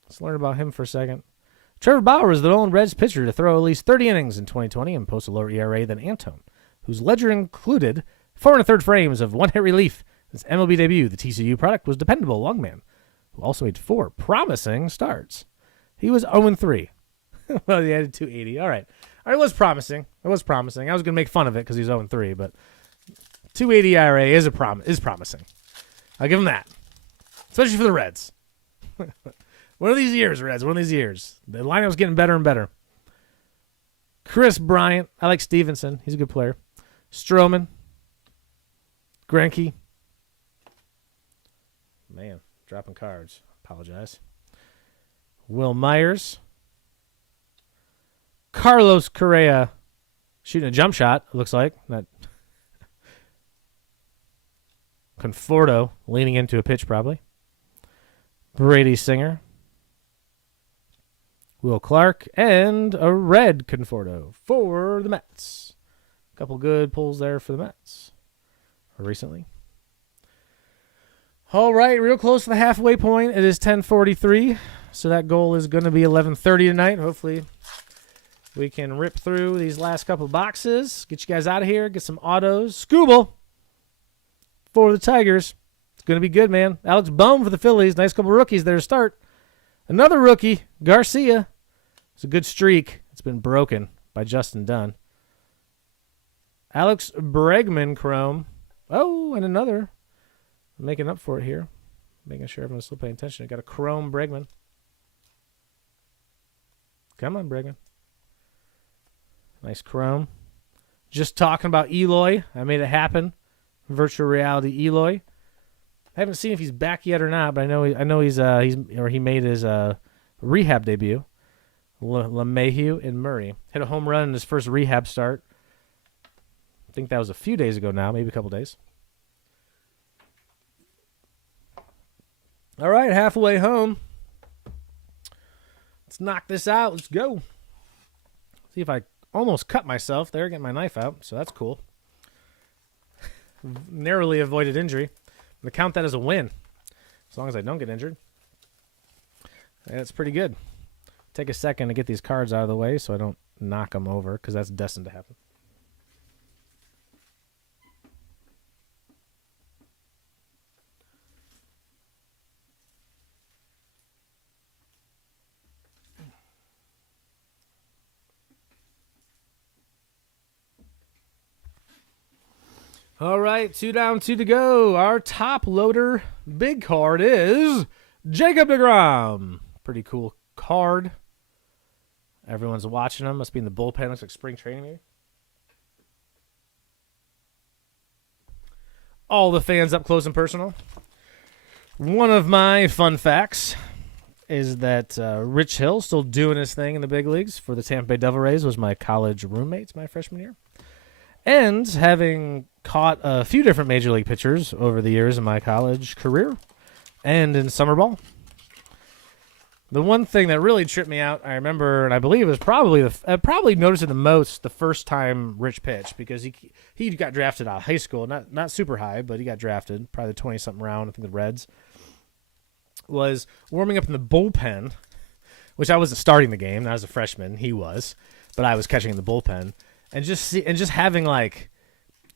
Let's learn about him for a second. Trevor Bauer is the lone Reds pitcher to throw at least 30 innings in 2020 and post a lower ERA than Antone, whose ledger included 4 1/3 frames of one-hit relief. His MLB debut, the TCU product, was dependable longman, who also made 4 promising starts. He was 0-3. Well, he added 280. All right, it was promising. I was going to make fun of it because he's 0-3, but 280 ERA is promising. I'll give him that, especially for the Reds. One of these years, Reds. One of these years. The lineup's getting better and better. Chris Bryant. I like Stevenson. He's a good player. Stroman. Greinke. Man, dropping cards. Apologize. Will Myers. Carlos Correa. Shooting a jump shot, it looks like. That Conforto leaning into a pitch, probably. Brady Singer. Will Clark, and a red Conforto for the Mets. A couple good pulls there for the Mets recently. All right, real close to the halfway point. It is 10:43, so that goal is going to be 11:30 tonight. Hopefully we can rip through these last couple boxes, get you guys out of here, get some autos. Scooble for the Tigers. It's going to be good, man. Alex Bohm for the Phillies. Nice couple rookies there to start. Another rookie, Garcia. It's a good streak. It's been broken by Justin Dunn. Alex Bregman Chrome. Oh, and another. I'm making up for it here. Making sure everyone's still paying attention. I got a Chrome Bregman. Come on, Bregman. Nice Chrome. Just talking about Eloy. I made it happen. Virtual reality Eloy. I haven't seen if he's back yet or not, but I know he made his rehab debut. LeMahieu and Murray hit a home run in his first rehab start. I think that was a few days ago now, maybe a couple days. All right, halfway home. Let's knock this out. Let's go. See if I almost cut myself there, getting my knife out, so that's cool. Narrowly avoided injury. I'm going to count that as a win, as long as I don't get injured. That's pretty good. Take a second to get these cards out of the way so I don't knock them over, because that's destined to happen. All right, 2 down, 2 to go. Our top loader big card is Jacob deGrom. Pretty cool card. Everyone's watching him. Must be in the bullpen. Looks like spring training maybe. All the fans up close and personal. One of my fun facts is that Rich Hill, still doing his thing in the big leagues for the Tampa Bay Devil Rays, was my college roommate my freshman year. And having caught a few different major league pitchers over the years in my college career and in summer ball, the one thing that really tripped me out, I remember, and I believe it was probably I probably noticed it the most the first time Rich pitched, because he got drafted out of high school, not super high, but he got drafted, probably the 20-something round, I think the Reds, was warming up in the bullpen, which I wasn't starting the game. I was a freshman, he was, but I was catching in the bullpen. And just having like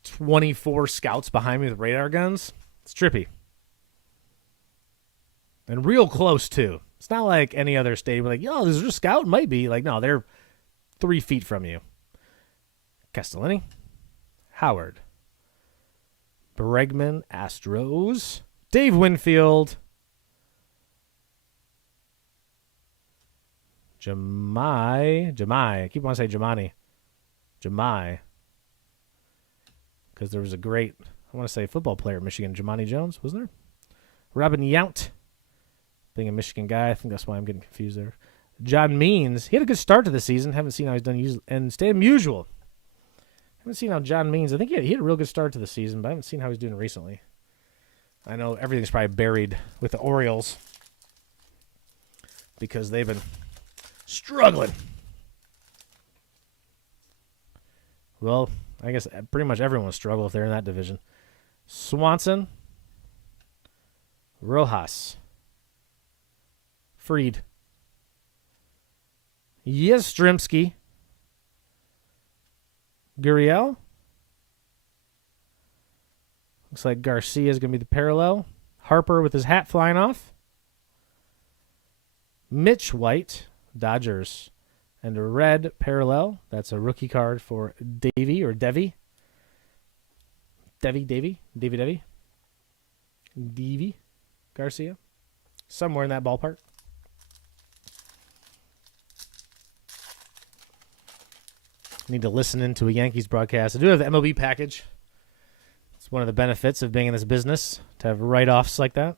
24 scouts behind me with radar guns, it's trippy. And real close too. It's not like any other stadium like, yo, is there a scout? Might be. Like, no, they're 3 feet from you. Castellini, Howard, Bregman, Astros, Dave Winfield, Jemai. I keep wanting to say Jemai, because there was a great, I want to say, football player at Michigan, Jemani Jones, wasn't there? Robin Yount, being a Michigan guy, I think that's why I'm getting confused there. John Means, he had a good start to the season. Haven't seen how he's done. And Stan Musial. Haven't seen how John Means, I think he had a real good start to the season, but I haven't seen how he's doing recently. I know everything's probably buried with the Orioles because they've been struggling. Well, I guess pretty much everyone will struggle if they're in that division. Swanson, Rojas, Fried, Yastrzemski, Gurriel. Looks like Garcia is going to be the parallel. Harper with his hat flying off. Mitch White, Dodgers. And a red parallel. That's a rookie card for Davy Garcia. Somewhere in that ballpark. Need to listen into a Yankees broadcast. I do have the MLB package. It's one of the benefits of being in this business, to have write-offs like that.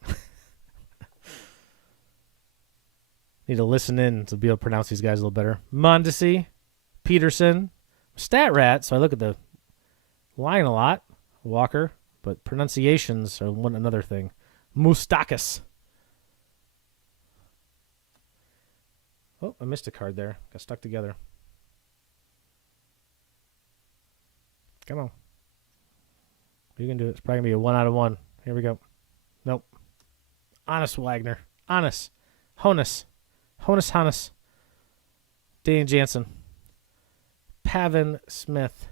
Need to listen in to be able to pronounce these guys a little better. Mondesi, Peterson, stat rat, so I look at the line a lot. Walker, but pronunciations are another thing. Moustakas. Oh, I missed a card there. Got stuck together. Come on. You can do it. It's probably going to be a 1 out of 1. Here we go. Nope. Honest Wagner. Honest. Honus. Dan Jansen. Pavin Smith.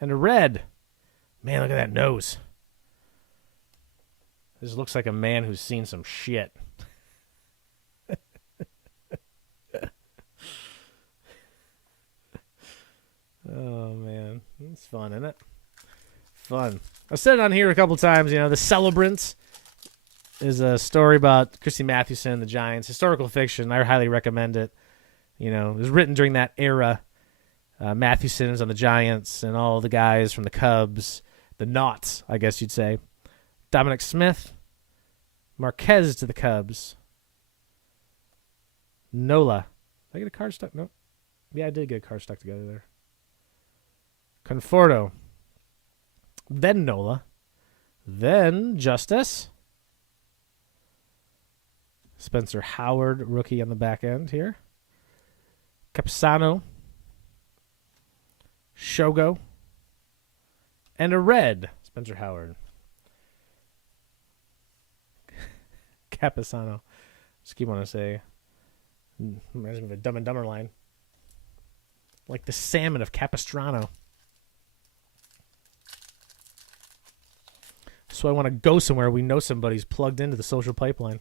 And a red. Man, look at that nose. This looks like a man who's seen some shit. Oh, man. It's fun, isn't it? Fun. I've said it on here a couple times, The Celebrants is a story about Christy Mathewson, the Giants. Historical fiction. I highly recommend it. It was written during that era. Mathewson's on the Giants and all the guys from the Cubs. The Knots, I guess you'd say. Dominic Smith. Marquez to the Cubs. Nola. Did I get a card stuck? No. Yeah, I did get a card stuck together there. Conforto. Then Nola. Then Justice. Spencer Howard, rookie on the back end here. Capsano. Shogo. And a red. Spencer Howard. Capasano. Just keep wanting to say. Reminds me of a Dumb and Dumber line. Like the salmon of Capistrano. So I want to go somewhere we know somebody's plugged into the social pipeline.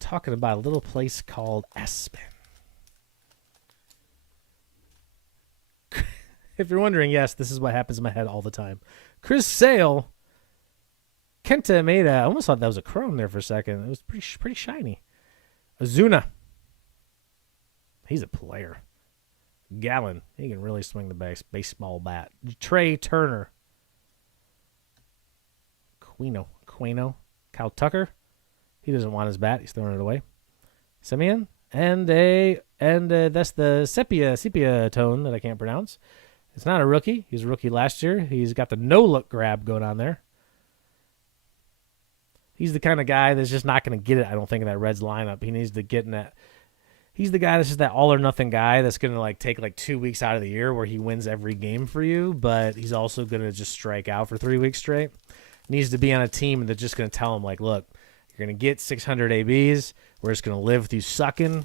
Talking about a little place called Aspen. If you're wondering, yes, this is what happens in my head all the time. Chris Sale. Kenta Maeda. I almost thought that was a chrome there for a second. It was pretty shiny. Azuna. He's a player. Gallon. He can really swing the baseball bat. Trey Turner. Quino. Kyle Tucker. He doesn't want his bat. He's throwing it away. Simeon. And that's the sepia tone that I can't pronounce. It's not a rookie. He was a rookie last year. He's got the no-look grab going on there. He's the kind of guy that's just not going to get it, I don't think, in that Reds lineup. He needs to get in that. He's the guy that's just that all-or-nothing guy that's going to take 2 weeks out of the year where he wins every game for you, but he's also going to just strike out for 3 weeks straight. Needs to be on a team that's just going to tell him, look, you're going to get 600 ABs. We're just going to live with you sucking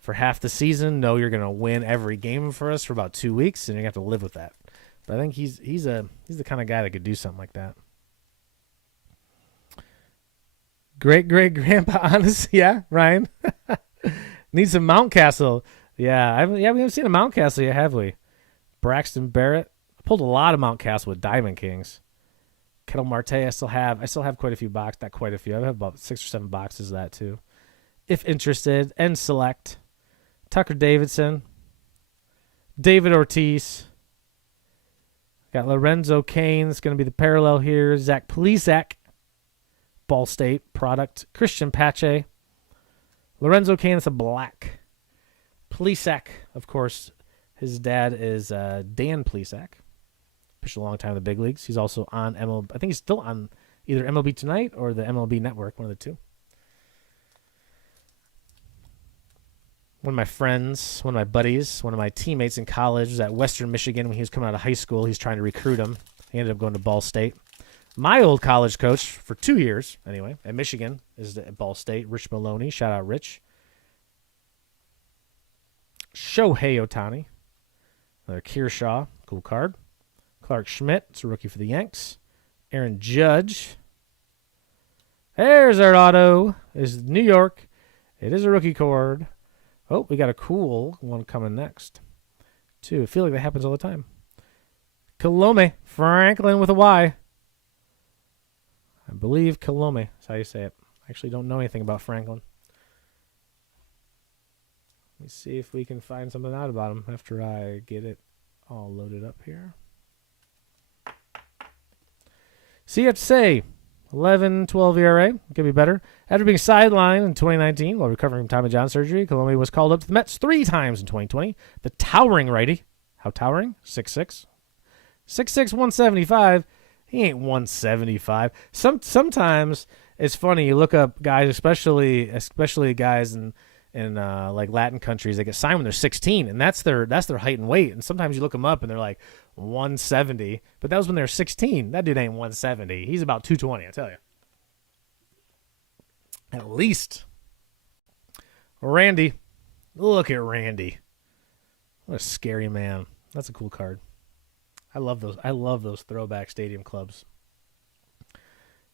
for half the season. No, you're going to win every game for us for about 2 weeks, and you're going to have to live with that. But I think he's the kind of guy that could do something like that. Great-great-grandpa, honest. Yeah, Ryan. Need some Mountcastle. Yeah, we haven't seen a Mountcastle yet, have we? Braxton Barrett. I pulled a lot of Mountcastle with Diamond Kings. Kettle Marte, I still have quite a few boxes. Not quite a few. I have about 6 or 7 boxes of that too. If interested, and select. Tucker Davidson. David Ortiz. Got Lorenzo Kane. That's going to be the parallel here. Zach Plesac. Ball State product. Christian Pache. Lorenzo Kane is a black. Plesac, of course, his dad is Dan Plesac. Pitched a long time in the big leagues. He's also on MLB. I think he's still on either MLB Tonight or the MLB Network, one of the two. One of my friends, one of my buddies, one of my teammates in college was at Western Michigan when he was coming out of high school. He's trying to recruit him. He ended up going to Ball State. My old college coach for 2 years, anyway, at Michigan is at Ball State, Rich Maloney. Shout out, Rich. Shohei Ohtani. Another Kearshaw. Cool card. Clark Schmidt. It's a rookie for the Yanks. Aaron Judge. There's our auto. Is New York. It is a rookie card. Oh, we got a cool one coming next. Too. I feel like that happens all the time. Colome. Franklin with a Y. I believe Colome is how you say it. I actually don't know anything about Franklin. Let me see if we can find something out about him after I get it all loaded up here. See, you have to say, 11-12 ERA. Could be better. After being sidelined in 2019 while recovering from Tommy John surgery, Colome was called up to the Mets 3 times in 2020. The towering righty. How towering? 6'6". 6'6", 175. He ain't 175. Sometimes it's funny. You look up guys, especially guys in Latin countries, they get signed when they're 16, and that's their height and weight. And sometimes you look them up and they're like 170, but that was when they're 16. That dude ain't 170. He's about 220. I tell you, at least. Randy, look at Randy. What a scary man. That's a cool card. I love those throwback stadium clubs.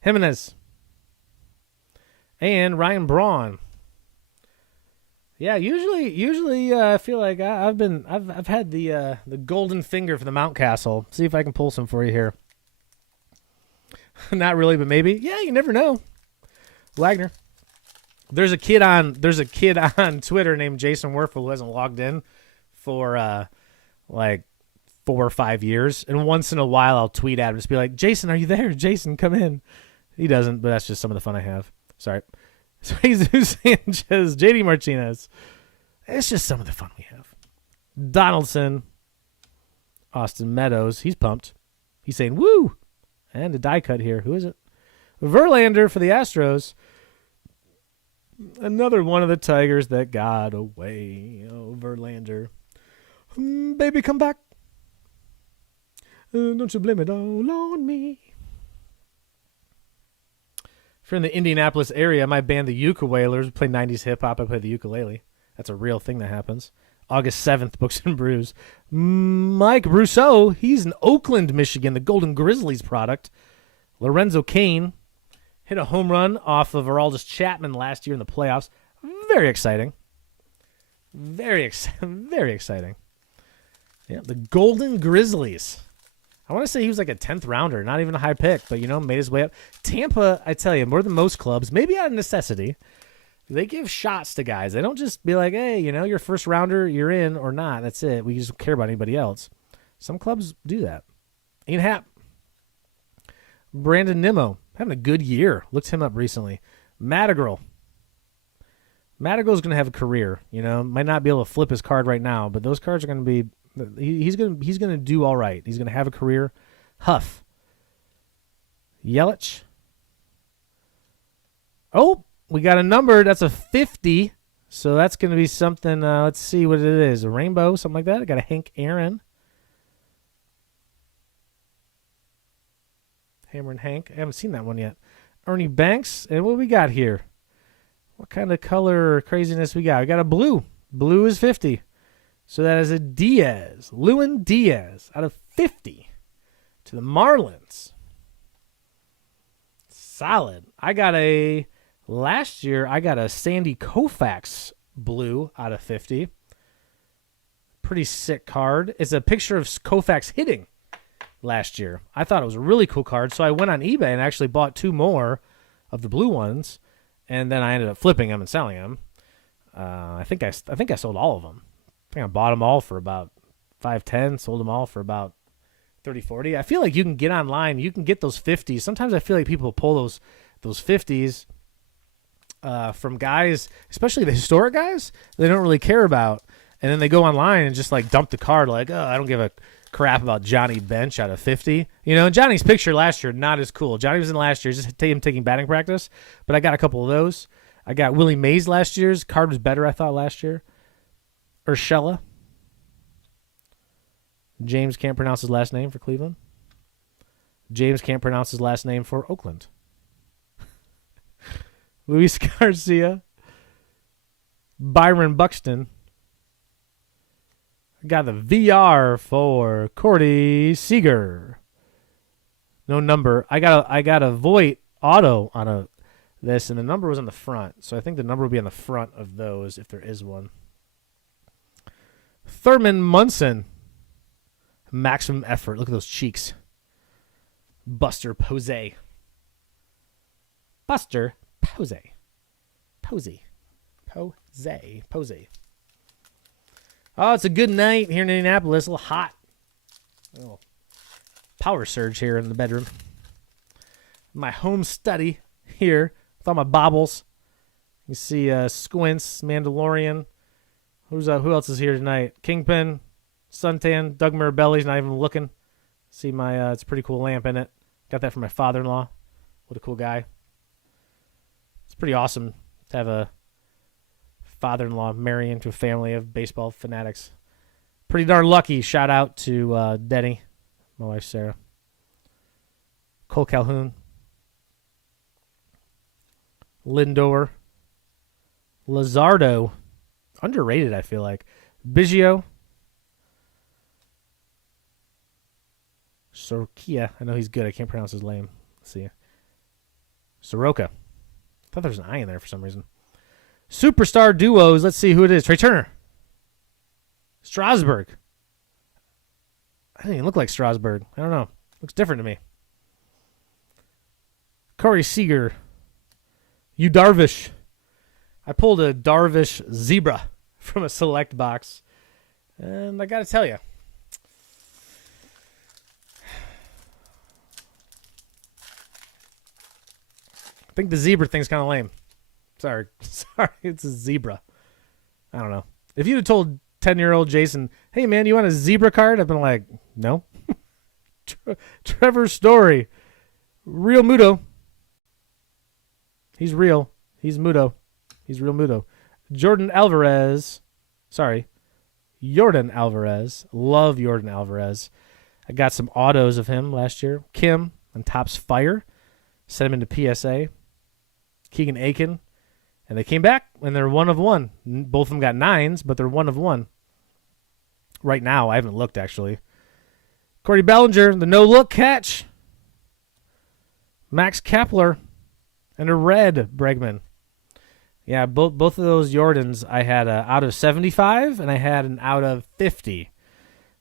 Jimenez and Ryan Braun. Yeah, usually I feel like I've had the golden finger for the Mountcastle. See if I can pull some for you here. Not really, but maybe. Yeah, you never know. Wagner. There's a kid on Twitter named Jason Wuerfs who hasn't logged in for 4 or 5 years, and once in a while I'll tweet at him, just be like, Jason, are you there? Jason, come in. He doesn't, but that's just some of the fun I have. Sorry. So Jesus Sanchez, JD Martinez. It's just some of the fun we have. Donaldson, Austin Meadows. He's pumped. He's saying, woo! And a die cut here. Who is it? Verlander for the Astros. Another one of the Tigers that got away. Oh, Verlander. Baby, come back. Don't you blame it all on me. If you're in the Indianapolis area, my band, the Ukulelers, play 90s hip-hop. I play the ukulele. That's a real thing that happens. August 7th, Books and Brews. Mike Brousseau, he's in Oakland, Michigan, the Golden Grizzlies product. Lorenzo Kane hit a home run off of Aroldis Chapman last year in the playoffs. Very exciting. Very exciting. Yeah, the Golden Grizzlies. I want to say he was like a 10th rounder, not even a high pick, but, made his way up. Tampa, I tell you, more than most clubs, maybe out of necessity, they give shots to guys. They don't just be like, hey, you're first rounder, you're in or not. That's it. We just don't care about anybody else. Some clubs do that. Ian Happ. Brandon Nimmo, having a good year. Looked him up recently. Madrigal. Madrigal's going to have a career. Might not be able to flip his card right now, but those cards are going to be. He's going to do all right. He's going to have a career. Huff. Yelich. Oh, we got a number. That's a 50. So that's going to be something. Let's see what it is. A rainbow, something like that. I got a Hank Aaron. Hammer and Hank. I haven't seen that one yet. Ernie Banks. And what we got here? What kind of color or craziness we got? We got a blue. Blue is 50. So that is a Diaz. Lewin Diaz out of 50 to the Marlins. Solid. Last year, I got a Sandy Koufax blue out of 50. Pretty sick card. It's a picture of Koufax hitting last year. I thought it was a really cool card, so I went on eBay and actually bought 2 more of the blue ones, and then I ended up flipping them and selling them. I think I sold all of them. I think I bought them all for about $5.10, sold them all for about $30-40. I feel like you can get online, you can get those 50s. Sometimes I feel like people pull those 50s from guys, especially the historic guys, they don't really care about, and then they go online and just like dump the card like, oh, I don't give a crap about Johnny Bench out of 50. Johnny's picture last year, not as cool. Johnny was in last year, just him taking batting practice, but I got a couple of those. I got Willie Mays last year's. Card was better, I thought, last year. Urshela. James can't pronounce his last name for Cleveland. James can't pronounce his last name for Oakland. Luis Garcia. Byron Buxton. Got the VR for Cordy Seager. No number. I got a Voight auto on this, and the number was on the front. So I think the number will be on the front of those if there is one. Thurman Munson. Maximum effort. Look at those cheeks. Buster Posey. Buster Posey. Posey. Posey. Posey. Oh, it's a good night here in Indianapolis. A little hot. A little power surge here in the bedroom. My home study here with all my baubles. You see Squints, Mandalorian. Who else is here tonight? Kingpin, Suntan, Doug Mirabelli's not even looking. See my it's a pretty cool lamp in it. Got that from my father-in-law. What a cool guy. It's pretty awesome to have a father-in-law marry into a family of baseball fanatics. Pretty darn lucky. Shout out to Denny, my wife Sarah. Cole Calhoun. Lindor. Luzardo. Underrated, I feel like. Biggio. Sorokia. I know he's good. I can't pronounce his name. Let's see. Soroka. I thought there was an I in there for some reason. Superstar duos. Let's see who it is. Trey Turner. Strasburg. I didn't even look like Strasburg. I don't know. Looks different to me. Corey Seager. Yu Darvish. I pulled a Darvish Zebra from a select box. And I got to tell you. I think the zebra thing's kind of lame. Sorry, it's a zebra. I don't know. If you'd have told 10-year-old Jason, hey, man, you want a zebra card? I've been like, no. Trevor Story. Real Muto. He's real. He's Muto. He's real Muto. Jordan Alvarez. Love Jordan Alvarez. I got some autos of him last year. Kim on Topps Fire. Sent him into PSA. Keegan Aiken. And they came back, and they're 1 of 1. Both of them got 9s, but they're 1 of 1. Right now, I haven't looked, actually. Corey Bellinger, the no-look catch. Max Kepler. And a red Bregman. Yeah, both of those Jordans, I had out of 75, and I had an out of 50.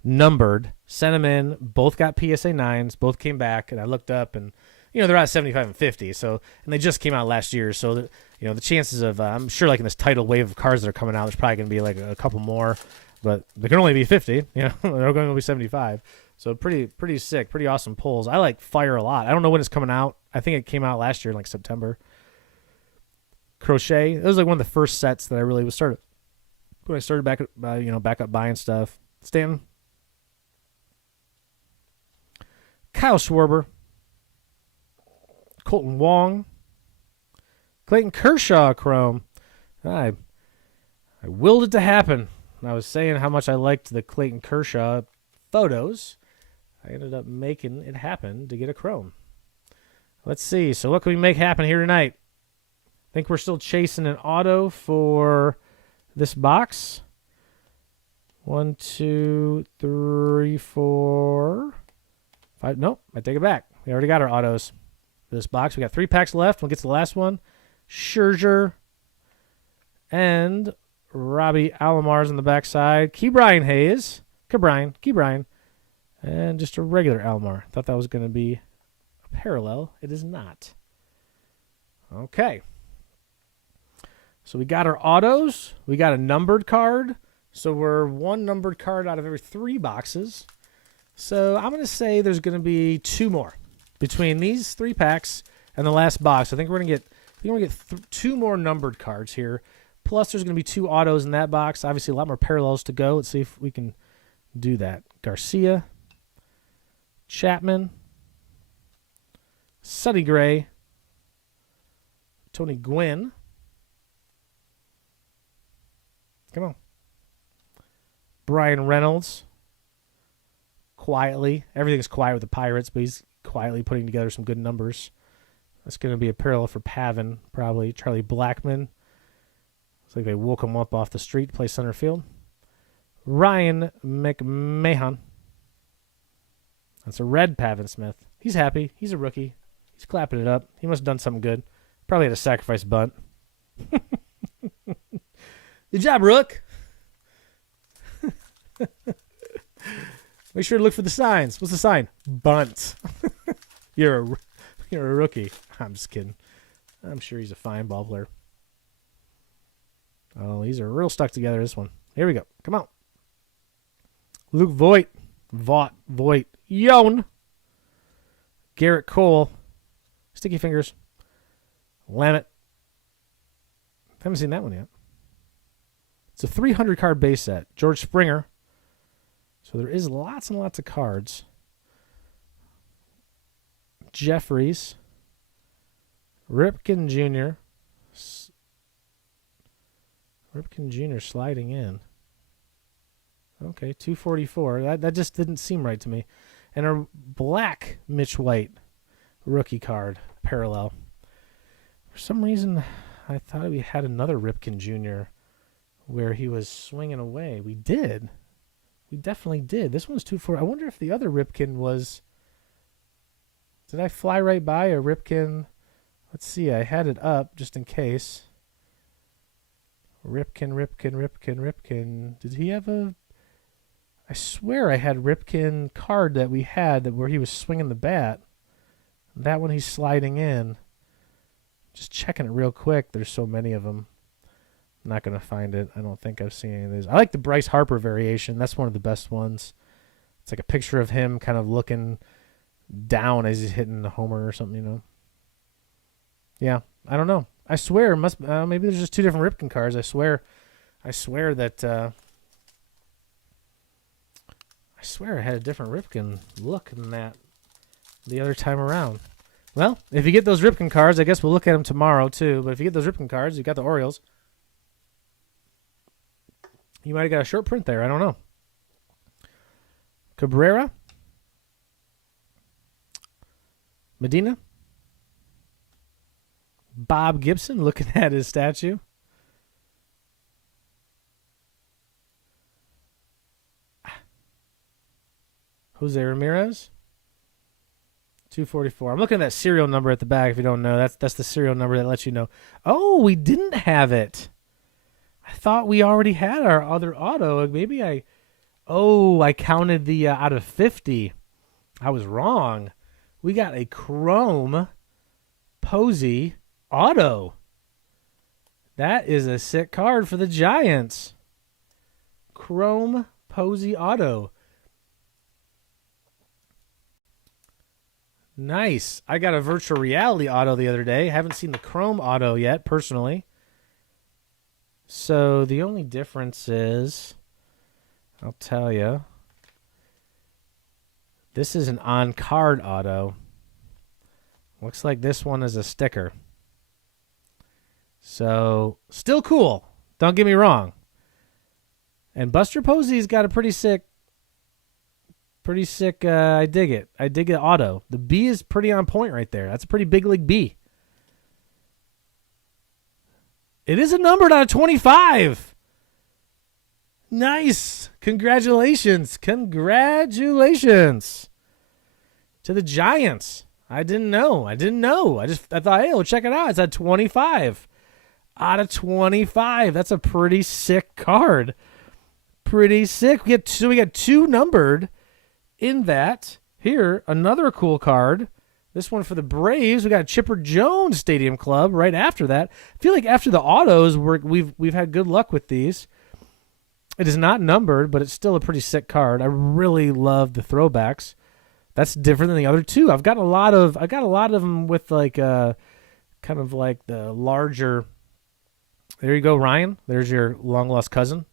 numbered. Sent them in. Both got PSA 9s. Both came back, and I looked up, and they're at 75 and 50. So, and they just came out last year. So, the chances of I'm sure like in this tidal wave of cars that are coming out, there's probably going to be like a couple more, but they can only be 50. They're going to be 75. So pretty sick, pretty awesome pulls. I like Fire a lot. I don't know when it's coming out. I think it came out last year in like September. Crochet. It was like one of the first sets that I really was started when I started back up buying stuff. Stanton. Kyle Schwarber. Colton Wong. Clayton Kershaw Chrome. I willed it to happen. I was saying how much I liked the Clayton Kershaw photos. I ended up making it happen to get a Chrome. Let's see. So what can we make happen here tonight? I think we're still chasing an auto for this box. 1, 2, 3, 4, 5. Nope, I take it back. We already got our autos for this box. We got 3 packs left. We'll get to the last one. Scherzer and Robbie Alomar's on the backside. Ke'Bryan Hayes. Ke'Bryan. And just a regular Alomar. Thought that was going to be a parallel. It is not. Okay. So we got our autos. We got a numbered card. So we're 1 numbered card out of every 3 boxes. So I'm going to say there's going to be 2 more between these 3 packs and the last box. I think we're going to get 2 more numbered cards here. Plus there's going to be 2 autos in that box. Obviously a lot more parallels to go. Let's see if we can do that. Garcia, Chapman, Sonny Gray, Tony Gwynn. Come on. Brian Reynolds. Quietly. Everything's quiet with the Pirates, but he's quietly putting together some good numbers. That's going to be a parallel for Pavin, probably. Charlie Blackmon. Looks like they woke him up off the street to play center field. Ryan McMahon. That's a red Pavin Smith. He's happy. He's a rookie. He's clapping it up. He must have done something good. Probably had a sacrifice bunt. Good job, Rook. Make sure to look for the signs. What's the sign? Bunt. You're a rookie. I'm just kidding. I'm sure he's a fine ball player. Oh, these are real stuck together, this one. Here we go. Come on. Luke Voigt. Voigt. Yon. Garrett Cole. Sticky Fingers. Lamet. Haven't seen that one yet. It's a 300 card base set. George Springer. So there is lots and lots of cards. Jeffries. Ripken Jr. Ripken Jr. sliding in. Okay, 244. That just didn't seem right to me. And a black Mitch White rookie card parallel. For some reason, I thought we had another Ripken Jr. where he was swinging away. We did. We definitely did. This one's 240. I wonder if the other Ripken was... Did I fly right by a Ripken? Let's see. I had it up just in case. Ripken. Did he have a... I swear I had Ripken card that we had where he was swinging the bat. That one he's sliding in. Just checking it real quick. There's so many of them. I'm not going to find it. I don't think I've seen any of these. I like the Bryce Harper variation. That's one of the best ones. It's like a picture of him kind of looking down as he's hitting the homer or something, you know. Yeah, I don't know. I swear maybe there's just 2 different Ripken cards. I swear that I swear I had a different Ripken look than that the other time around. Well, if you get those Ripken cards, I guess we'll look at them tomorrow too. But if you get those Ripken cards, you got the Orioles. You might have got a short print there. I don't know. Cabrera. Medina. Bob Gibson looking at his statue. Jose Ramirez. 244. I'm looking at that serial number at the back if you don't know. That's the serial number that lets you know. Oh, we didn't have it. I thought we already had our other auto. Maybe I Oh, I counted the out of 50. I was wrong. We got a Chrome Posey auto. That is a sick card for the Giants. Chrome Posey auto. Nice. I got a virtual reality auto the other day. Haven't seen the Chrome auto yet, personally. So the only difference is, I'll tell you, this is an on-card auto. Looks like this one is a sticker. So, still cool. Don't get me wrong. And Buster Posey's got a pretty sick, I dig it. I dig the auto. The B is pretty on point right there. That's a pretty big league B. It is a numbered out of 25. Nice. Congratulations. Congratulations to the Giants. I didn't know. I thought, hey, we'll check it out. It's at 25 out of 25. That's a pretty sick card. Pretty sick. We got two numbered in that. Here, another cool card. This one for the Braves. We got Chipper Jones Stadium Club right after that. I feel like after the autos, we've had good luck with these. It is not numbered, but it's still a pretty sick card. I really love the throwbacks. That's different than the other two. I got a lot of them with like kind of like the larger. There you go, Ryan. There's your long lost cousin,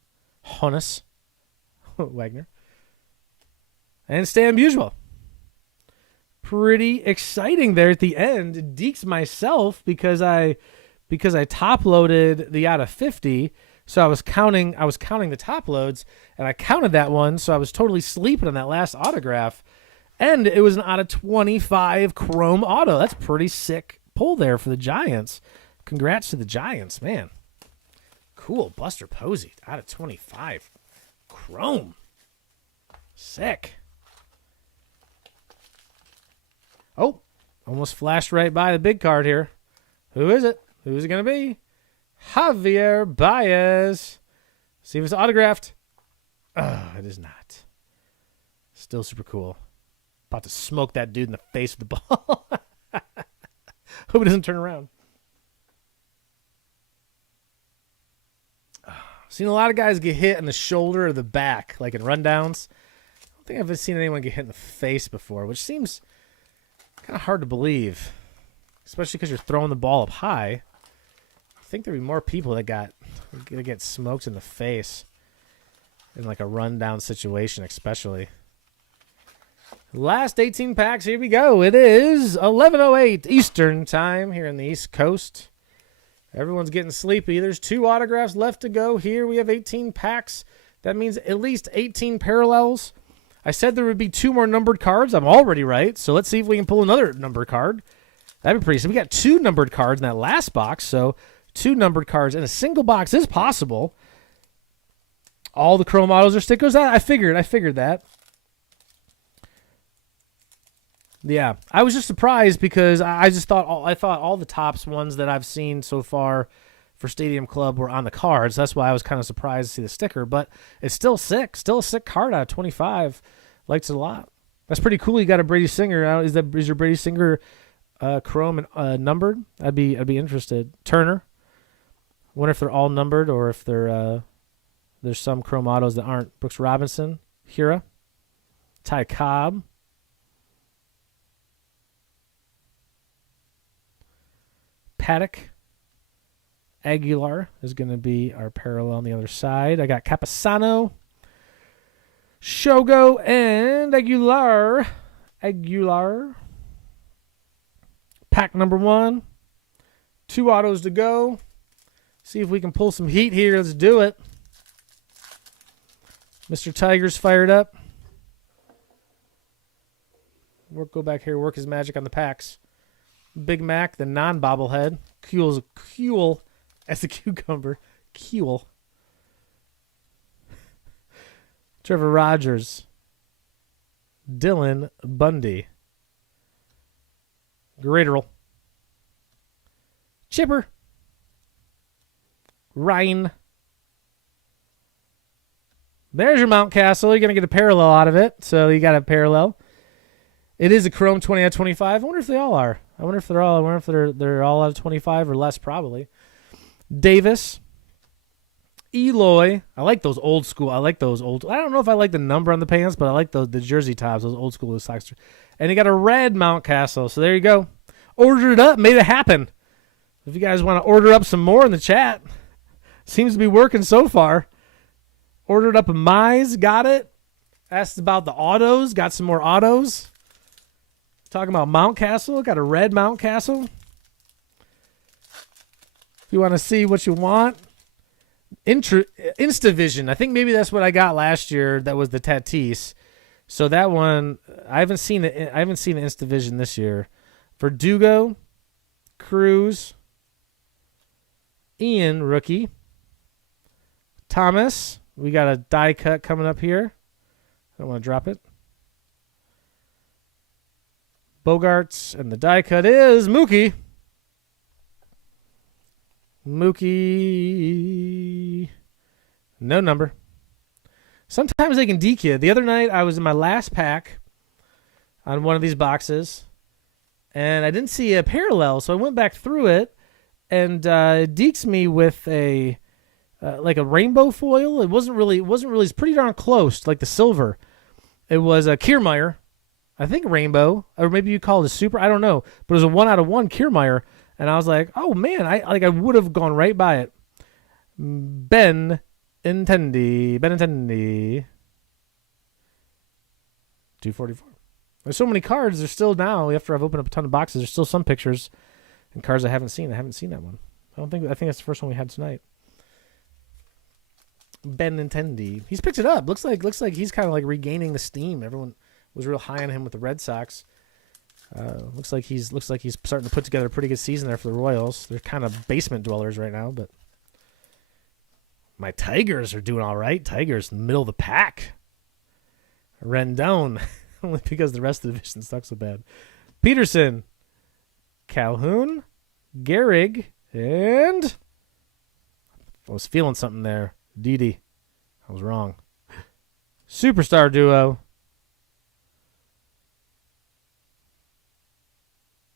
Honus Wagner, and Stan Musial. Pretty exciting there at the end. Deeks myself because I top loaded the out of 50. So I was counting the top loads, and I counted that one. So I was totally sleeping on that last autograph. And it was an out of 25 Chrome auto. That's pretty sick pull there for the Giants. Congrats to the Giants, man. Cool. Buster Posey out of 25. Chrome. Sick. Oh, almost flashed right by the big card here. Who is it? Who's it going to be? Javier Baez. See if it's autographed. Oh, it is not. Still super cool. About to smoke that dude in the face with the ball. Hope he doesn't turn around. Seen a lot of guys get hit in the shoulder or the back, like in rundowns. I don't think I've seen anyone get hit in the face before, which seems kind of hard to believe, especially because you're throwing the ball up high. I think there'd be more people that get smoked in the face in like a rundown situation, especially. Last 18 packs, here we go. It is 11:08 Eastern time here in the East Coast. Everyone's getting sleepy. There's 2 autographs left to go here. We have 18 packs. That means at least 18 parallels. I said there would be 2 more numbered cards. I'm already right. So let's see if we can pull another numbered card. That'd be pretty simple. We got 2 numbered cards in that last box. So 2 numbered cards in a single box is possible. All the Chrome autos are stickers. I figured that. Yeah, I was just surprised because I thought all the Topps ones that I've seen so far for Stadium Club were on the cards. That's why I was kind of surprised to see the sticker, but it's still sick. Still a sick card out of 25. Liked it a lot. That's pretty cool. You got a Brady Singer. Is your Brady Singer Chrome numbered? I'd be interested. Turner. Wonder if they're all numbered or if there's some Chrome autos that aren't. Brooks Robinson, Hira, Ty Cobb. Paddock. Aguilar is going to be our parallel on the other side. I got Capasano, Shogo, and Aguilar. Pack number 1. 2 autos to go. See if we can pull some heat here. Let's do it. Mr. Tiger's fired up. Go back here, work his magic on the packs. Big Mac, the non-bobblehead. Cool as a cucumber. Cool. Trevor Rogers. Dylan Bundy. Graterol. Chipper. Ryan. There's your Mountcastle. You're going to get a parallel out of it. So you got a parallel. It is a Chrome 20 out of 25. I wonder if they all are. I wonder if they're all out of 25 or less, probably. Davis. Eloy. I like those old school. I don't know if I like the number on the pants, but I like the jersey tops, those old school socks. And you got a red Mountcastle. So there you go. Ordered it up. Made it happen. If you guys want to order up some more in the chat, seems to be working so far. Ordered up a Mize. Got it. Asked about the autos. Got some more autos. Talking about Mountcastle. Got a red Mountcastle. If you want to see what you want. Instavision. I think maybe that's what I got last year. That was the Tatis. So that one, I haven't seen it. I haven't seen the Instavision this year. Verdugo, Cruz, Ian, rookie. Thomas. We got a die cut coming up here. I don't want to drop it. Bogarts, and the die cut is Mookie. Mookie. No number. Sometimes they can deke you. The other night, I was in my last pack on one of these boxes, and I didn't see a parallel, so I went back through it, and it dekes me with a like a rainbow foil. It wasn't really. It's pretty darn close, like the silver. It was a Kiermaier, I think rainbow, or maybe you call it a super. I don't know, but it was a 1 out of 1 Kiermaier, and I was like, oh man, I would have gone right by it. Ben Intendi, 244. There's so many cards. There's still now, after I've opened up a ton of boxes, there's still some pictures and cards I haven't seen. I haven't seen that one. I think that's the first one we had tonight. Ben Intendi. He's picked it up. Looks like he's kind of like regaining the steam. Everyone was real high on him with the Red Sox. Looks like he's starting to put together a pretty good season there for the Royals. They're kind of basement dwellers right now, but my Tigers are doing all right. Tigers in the middle of the pack. Rendon, only because the rest of the division sucks so bad. Peterson, Calhoun, Gehrig, and I was feeling something there. Didi. I was wrong. Superstar duo.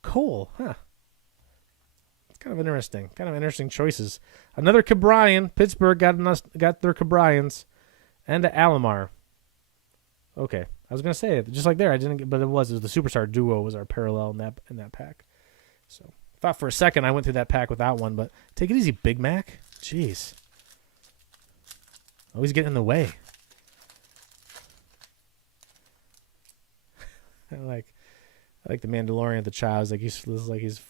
Cole, huh? It's kind of interesting. Kind of interesting choices. Another Cabrian. Pittsburgh got their Cabrians, and a Alomar. Okay, I was gonna say just like there, I didn't get, but it was the Superstar duo was our parallel in that pack. So thought for a second I went through that pack without one, but take it easy, Big Mac. Jeez, always getting in the way. I like the Mandalorian at the Chows. He's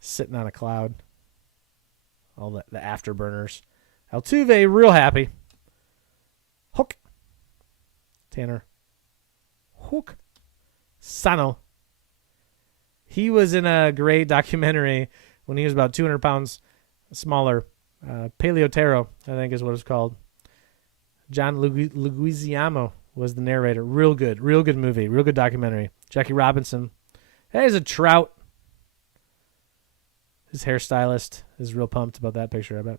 sitting on a cloud. All the afterburners. Altuve, real happy. Hook. Tanner. Hook. Sano. He was in a great documentary when he was about 200 pounds smaller. Paleotero, I think is what it's called. John Leguizamo was the narrator. Real good movie. Real good documentary. Jackie Robinson. Hey, there's a Trout. His hairstylist is real pumped about that picture, I bet.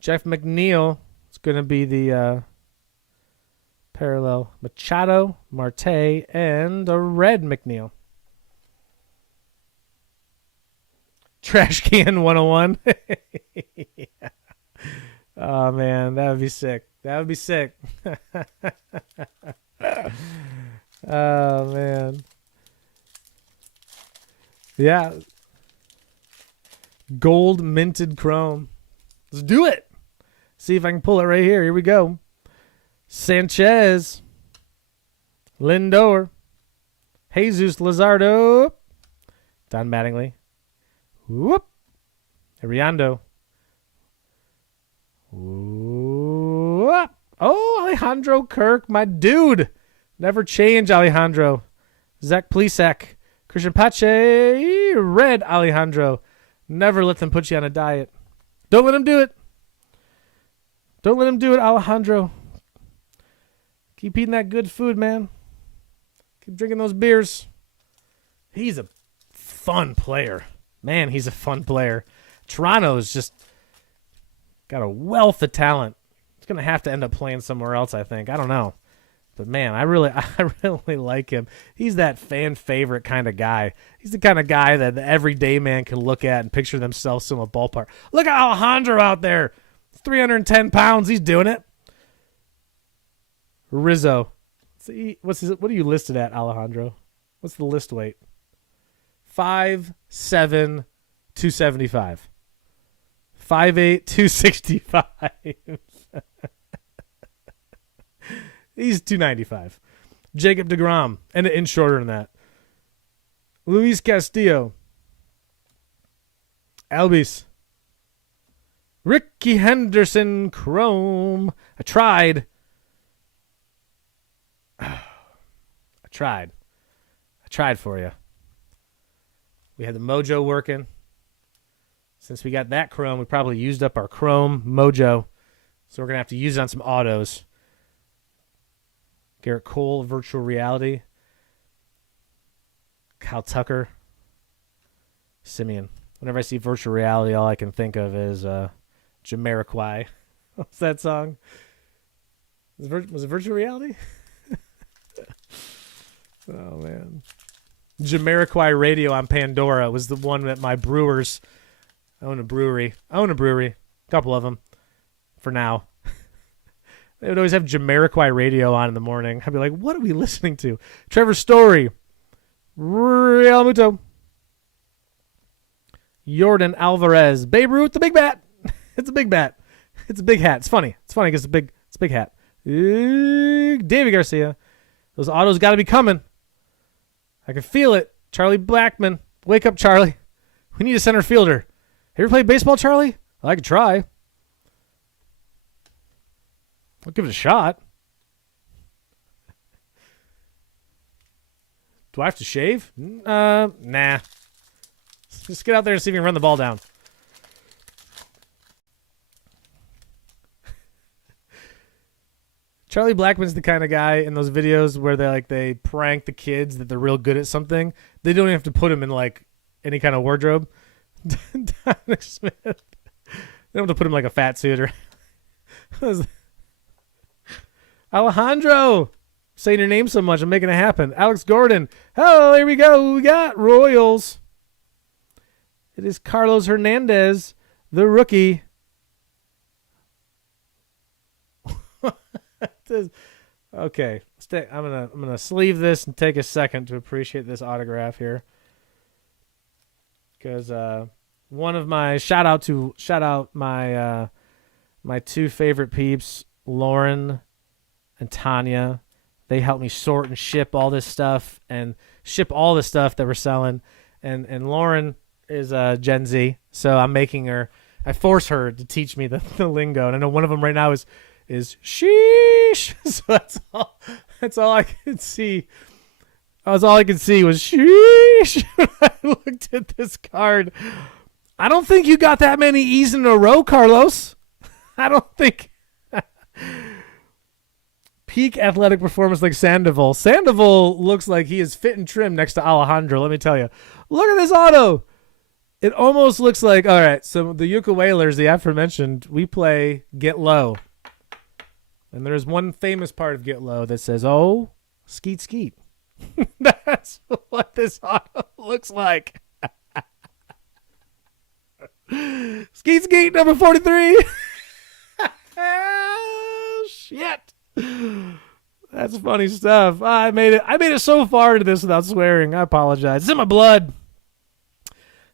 Jeff McNeil is going to be the parallel. Machado, Marte, and a red McNeil. Trash Can 101. Yeah. Oh, man, that would be sick. Oh, man. Yeah. Gold minted chrome. Let's do it. See if I can pull it right here. Here we go. Sanchez. Lindor. Jesus Luzardo. Don Mattingly. Whoop. Ariando. Whoop. Oh, Alejandro Kirk, my dude. Never change, Alejandro. Zach Plesac. Christian Pache. Red Alejandro. Never let them put you on a diet. Don't let them do it. Don't let them do it, Alejandro. Keep eating that good food, man. Keep drinking those beers. He's a fun player. Man, he's a fun player. Toronto's just got a wealth of talent. gonna have to end up playing somewhere else, I think. I don't know. But man, I really like him. He's that fan favorite kind of guy. He's the kind of guy that the everyday man can look at and picture themselves in a ballpark. Look at Alejandro out there. 310 pounds. He's doing it. Rizzo. What are you listed at, Alejandro? What's the list weight? 5'7", 275. 5'8", 265. He's 295. Jacob deGrom, and shorter than that. Luis Castillo. Albies. Ricky Henderson Chrome. I tried for you. We had the mojo working. Since we got that Chrome, we probably used up our Chrome mojo. So we're going to have to use it on some autos. Garrett Cole, virtual reality. Kyle Tucker. Simeon. Whenever I see virtual reality, all I can think of is Jamiroquai. What's that song? Was it virtual reality? Oh, man. Jamiroquai Radio on Pandora was the one that my brewers own a brewery. A couple of them for now. They would always have Jamiroquai Radio on in the morning. I'd be like, what are we listening to? Trevor Story. Real Muto. Jordan Alvarez. Babe Ruth, the big bat. It's a big bat. It's a big hat. It's funny. It's funny because it's a big hat. David Garcia. Those autos got to be coming. I can feel it. Charlie Blackman. Wake up, Charlie. We need a center fielder. Have you ever played baseball, Charlie? Well, I could try. I'll give it a shot. Do I have to shave? Nah. Just get out there and see if you can run the ball down. Charlie Blackman's the kind of guy in those videos where they prank the kids that they're real good at something. They don't even have to put him in like any kind of wardrobe. Dominic Smith. They don't have to put him like a fat suit or. Alejandro, saying your name so much, I'm making it happen. Alex Gordon. Oh, here we go. We got Royals. It is Carlos Hernandez, the rookie. Okay, I'm gonna sleeve this and take a second to appreciate this autograph here, because one of my shout out my two favorite peeps, Lauren and Tanya. They helped me sort and ship all this stuff that we're selling, and Lauren is Gen Z, so I'm making her. I force her to teach me the lingo, and I know one of them right now is sheesh. So that's all I could see. That's all I could see was sheesh. I looked at this card. I don't think you got that many E's in a row, Carlos. I don't think. Peak athletic performance like Sandoval. Sandoval looks like he is fit and trim next to Alejandro, let me tell you. Look at this auto. It almost looks like, all right, so the Yucca Whalers, the aforementioned, we play Get Low. And there's one famous part of Get Low that says, oh, skeet, skeet. That's what this auto looks like. Skeet, skeet, number 43. Oh, shit. That's funny stuff. I made it so far into this without swearing. I apologize. It's in my blood.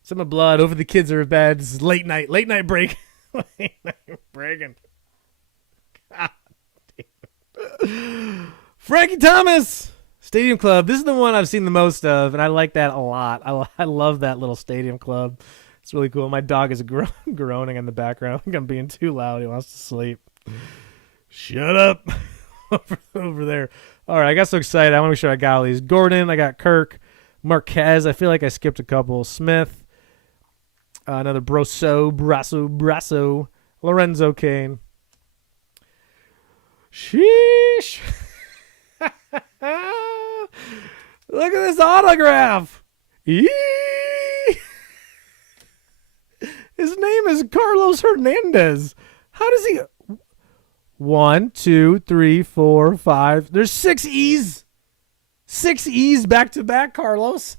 It's in my blood. Over the kids are in bed. This is late night break. Late night breaking. God damn. Frankie Thomas, Stadium Club. This is the one I've seen the most of, and I like that a lot. I love that little Stadium Club. It's really cool. My dog is groaning in the background. I think I'm being too loud. He wants to sleep. Shut up. over there. All right, I got so excited. I want to make sure I got all these. Gordon, I got Kirk. Marquez, I feel like I skipped a couple. Smith. Another Brasso. Lorenzo Kane. Sheesh. Look at this autograph. His name is Carlos Hernandez. How does he... 1, 2, 3, 4, 5. There's 6 E's. 6 E's back to back, Carlos.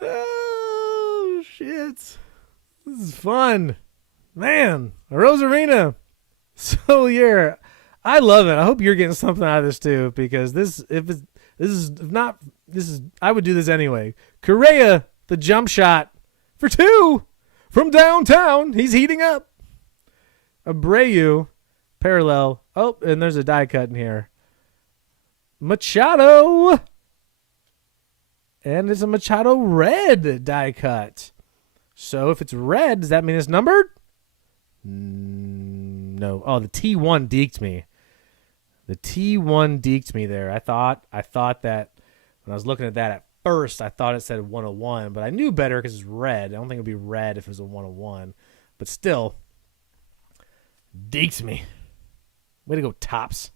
Oh, shit. This is fun. Man, Rosarina. So, yeah. I love it. I hope you're getting something out of this too, because I would do this anyway. Correa, the jump shot for 2 from downtown. He's heating up. Abreu, parallel. Oh, and there's a die cut in here. Machado. And it's a Machado red die cut. So if it's red, does that mean it's numbered? No. Oh, the T1 deked me. The T1 deked me there. I thought that when I was looking at that at first, I thought it said 101, but I knew better because it's red. I don't think it would be red if it was a 101. But still, deked me. Way to go, Tops.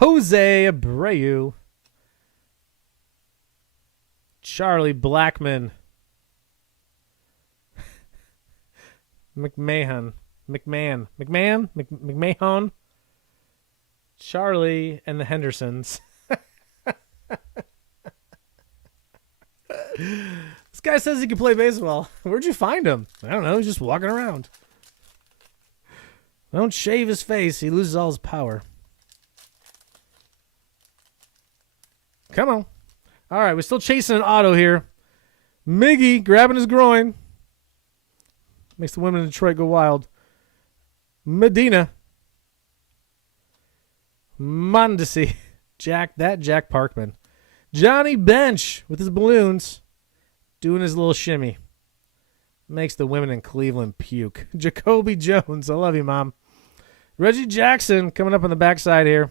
Jose Abreu. Charlie Blackmon. McMahon. Charlie and the Hendersons. This guy says he can play baseball. Where'd you find him? I don't know. He's just walking around. Don't shave his face. He loses all his power. Come on. All right, we're still chasing an auto here. Miggy grabbing his groin. Makes the women in Detroit go wild. Medina. Mondesi. Jack Parkman. Johnny Bench with his balloons. Doing his little shimmy. Makes the women in Cleveland puke. Jacoby Jones. I love you, Mom. Reggie Jackson coming up on the backside here.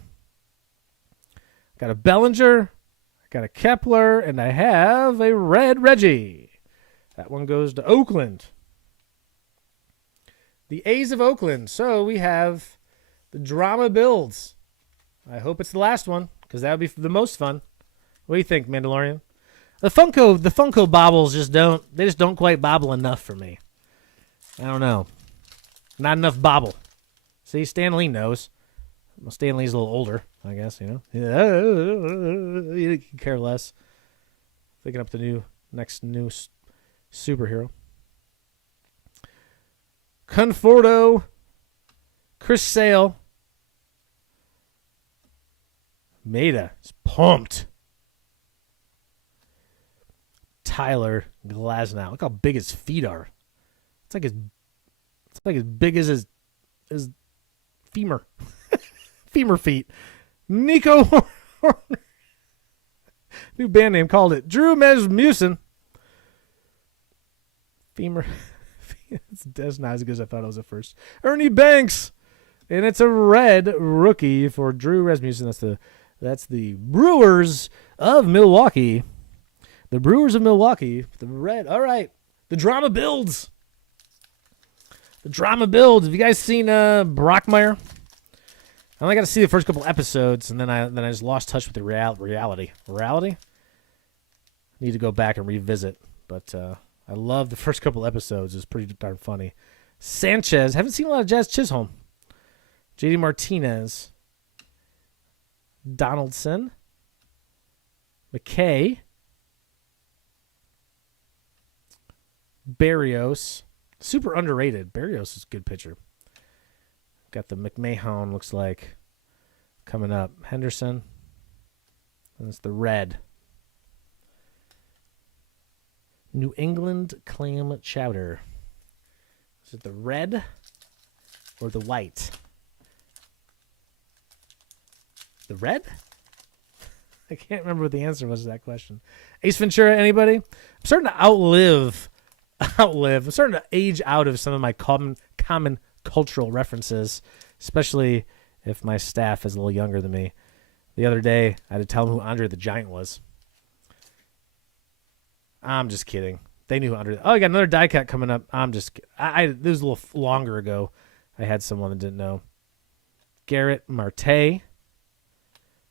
Got a Bellinger. Got a Kepler. And I have a red Reggie. That one goes to Oakland. The A's of Oakland. So we have the drama builds. I hope it's the last one, because that would be the most fun. What do you think, Mandalorian? The Funko bobbles just don't quite bobble enough for me. I don't know. Not enough bobble. See, Stan Lee knows. Well, Stan Lee's a little older, I guess, you know. You could care less. Picking up the next new superhero. Conforto. Chris Sale. Maeda is pumped. Tyler Glasnow. Look how big his feet are. It's like as big as his femur. Femur feet. Nico Horner. New band name called it. Drew Rasmussen. Femur. That's not as good as I thought it was at first. Ernie Banks. And it's a red rookie for Drew Rasmussen. That's the Brewers of Milwaukee. The Brewers of Milwaukee. The red. All right. The drama builds. The drama builds. Have you guys seen Brockmire? I only got to see the first couple episodes, and then I just lost touch with the reality. Reality? Need to go back and revisit. But I love the first couple episodes. It's pretty darn funny. Sanchez. Haven't seen a lot of Jazz Chisholm. JD Martinez. Donaldson. McKay. Barrios. Super underrated. Barrios is a good pitcher. Got the McMahon, looks like, coming up. Henderson. And it's the red. New England clam chowder. Is it the red or the white? The red? I can't remember what the answer was to that question. Ace Ventura, anybody? I'm starting to outlive. I'm starting to age out of some of my common cultural references, especially if my staff is a little younger than me. The other day, I had to tell them who Andre the Giant was. I'm just kidding. They knew who Andre. Oh, I got another die cut coming up. I'm just kidding. This was a little longer ago. I had someone that didn't know. Garrett Marte.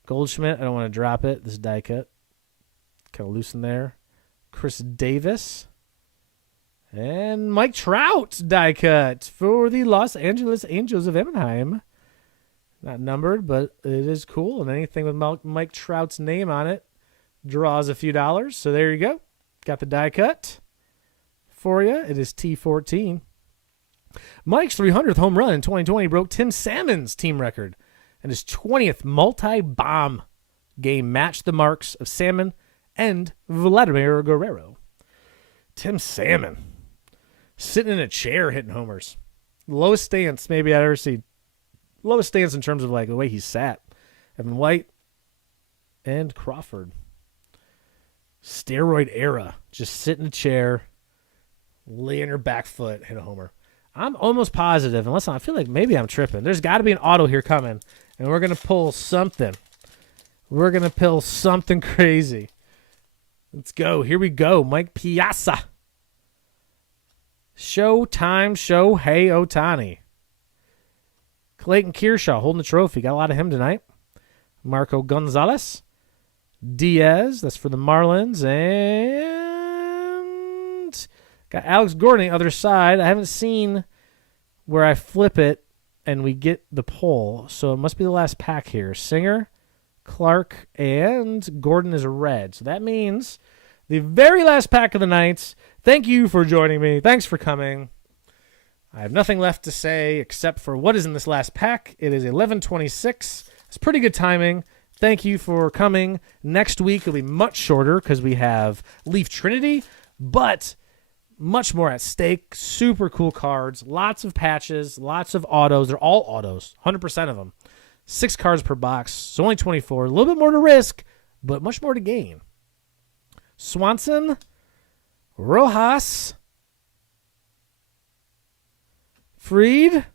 Goldschmidt, I don't want to drop it. This die cut. Kind of loose in there. Chris Davis. And Mike Trout die cut for the Los Angeles Angels of Anaheim. Not numbered, but it is cool. And anything with Mike Trout's name on it draws a few dollars. So there you go. Got the die cut for you. It is T14. Mike's 300th home run in 2020 broke Tim Salmon's team record, and his 20th multi-bomb game matched the marks of Salmon and Vladimir Guerrero. Tim Salmon, sitting in a chair hitting homers. Lowest stance maybe I've ever seen. Lowest stance in terms of like the way he sat. Evan White and Crawford. Steroid era. Just sit in a chair, lay on your back foot, hit a homer. I'm almost positive, unless I feel like maybe I'm tripping. There's got to be an auto here coming, and we're going to pull something. We're going to pull something crazy. Let's go. Here we go. Mike Piazza. Showtime Shohei Ohtani. Clayton Kershaw holding the trophy. Got a lot of him tonight. Marco Gonzalez. Diaz. That's for the Marlins. And got Alex Gordon on the other side. I haven't seen where I flip it and we get the pull. So it must be the last pack here. Singer, Clark, and Gordon is red. So that means the very last pack of the night. Thank you for joining me. Thanks for coming. I have nothing left to say except for what is in this last pack. It is 11:26. It's pretty good timing. Thank you for coming. Next week will be much shorter because we have Leaf Trinity, but much more at stake. Super cool cards. Lots of patches. Lots of autos. They're all autos. 100% of them. 6 cards per box. So only 24. A little bit more to risk, but much more to gain. Swanson. Rojas. Fried.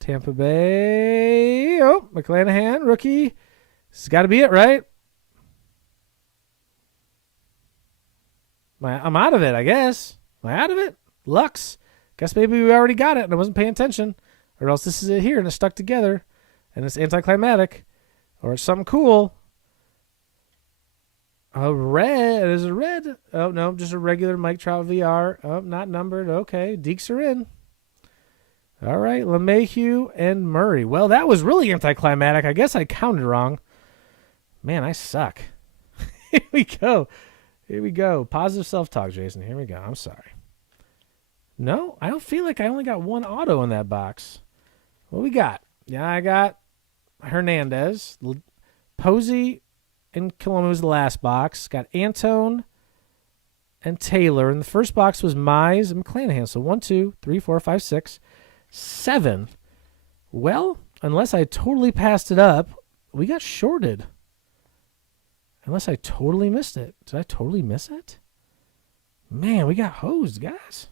Tampa Bay. Oh, McClanahan, rookie. This has got to be it, right? I'm out of it, I guess. Am I out of it? Lux. Guess maybe we already got it and I wasn't paying attention. Or else this is it here and it's stuck together. And it's anticlimactic. Or it's something cool. A red. Is it red? Oh, no. Just a regular Mike Trout VR. Oh, not numbered. Okay. Deeks are in. All right. LeMahieu and Murray. Well, that was really anticlimactic. I guess I counted wrong. Man, I suck. Here we go. Here we go. Positive self-talk, Jason. Here we go. I'm sorry. No, I don't feel like I only got one auto in that box. What we got? Yeah, I got Hernandez. Posey and Coloma was the last box. Got Antone and Taylor. And the first box was Mize and McClanahan. So 1, 2, 3, 4, 5, 6, 7. Well, unless I totally passed it up, we got shorted. Unless I totally missed it. Did I totally miss it? Man, we got hosed, guys.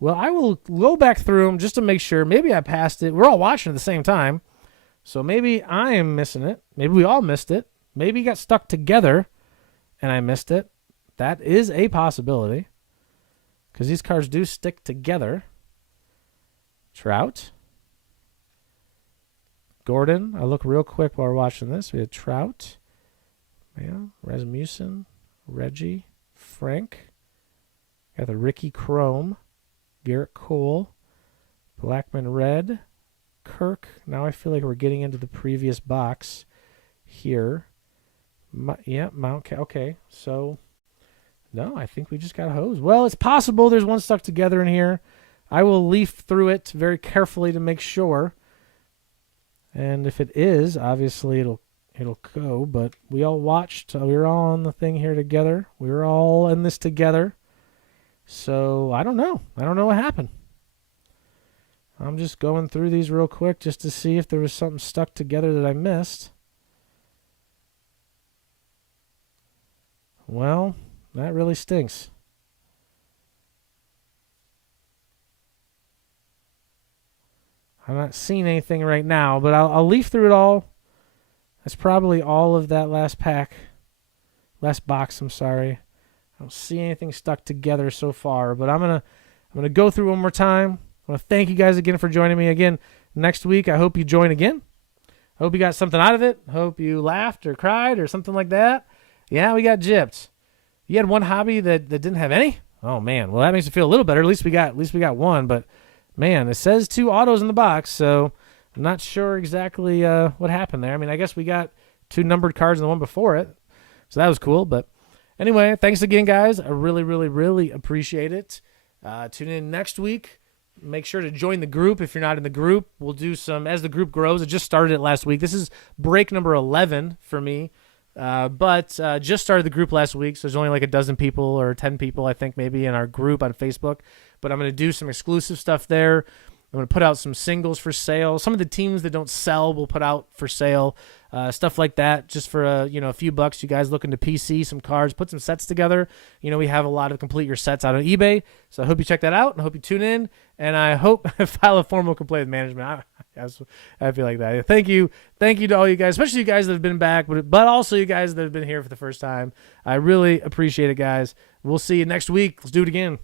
Well, I will go back through them just to make sure. Maybe I passed it. We're all watching at the same time. So maybe I am missing it. Maybe we all missed it. Maybe it got stuck together and I missed it. That is a possibility. Because these cards do stick together. Trout. Gordon. I'll look real quick while we're watching this. We had Trout. Yeah, Rasmussen, Reggie, Frank. Got the Ricky Chrome, Garrett Cole, Blackman Red, Kirk. Now I feel like we're getting into the previous box here. Mount. Okay, so no, I think we just got hosed. Well, it's possible there's one stuck together in here. I will leaf through it very carefully to make sure. And if it is, obviously it'll go, but we all watched. We were all on the thing here together. We were all in this together. So I don't know. I don't know what happened. I'm just going through these real quick just to see if there was something stuck together that I missed. Well, that really stinks. I'm not seeing anything right now, but I'll leaf through it all. That's probably all of that last pack. Last box, I'm sorry. I don't see anything stuck together so far, but I'm gonna go through one more time. I want to thank you guys again for joining me again next week. I hope you join again. Hope you got something out of it. Hope you laughed or cried or something like that. Yeah, we got gypped. You had one hobby that didn't have any? Oh man, well that makes me feel a little better. At least we got one, but man, it says 2 autos in the box, so I'm not sure exactly what happened there. I mean, I guess we got 2 numbered cards in the one before it, so that was cool. But anyway, thanks again, guys. I really, really, really appreciate it. Tune in next week. Make sure to join the group if you're not in the group. We'll do some as the group grows. It just started it last week. This is break number 11 for me. But just started the group last week, so there's only like a dozen people or 10 people, I think, maybe in our group on Facebook. But I'm going to do some exclusive stuff there. I'm going to put out some singles for sale. Some of the teams that don't sell we'll put out for sale, stuff like that, just for a few bucks. You guys looking to PC some cards, put some sets together. We have a lot of complete your sets out on eBay, so I hope you check that out. I hope you tune in, and I hope I file a formal complaint with management. I feel like that. Thank you to all you guys, especially you guys that have been back, but also you guys that have been here for the first time. I really appreciate it, guys. We'll see you next week. Let's do it again.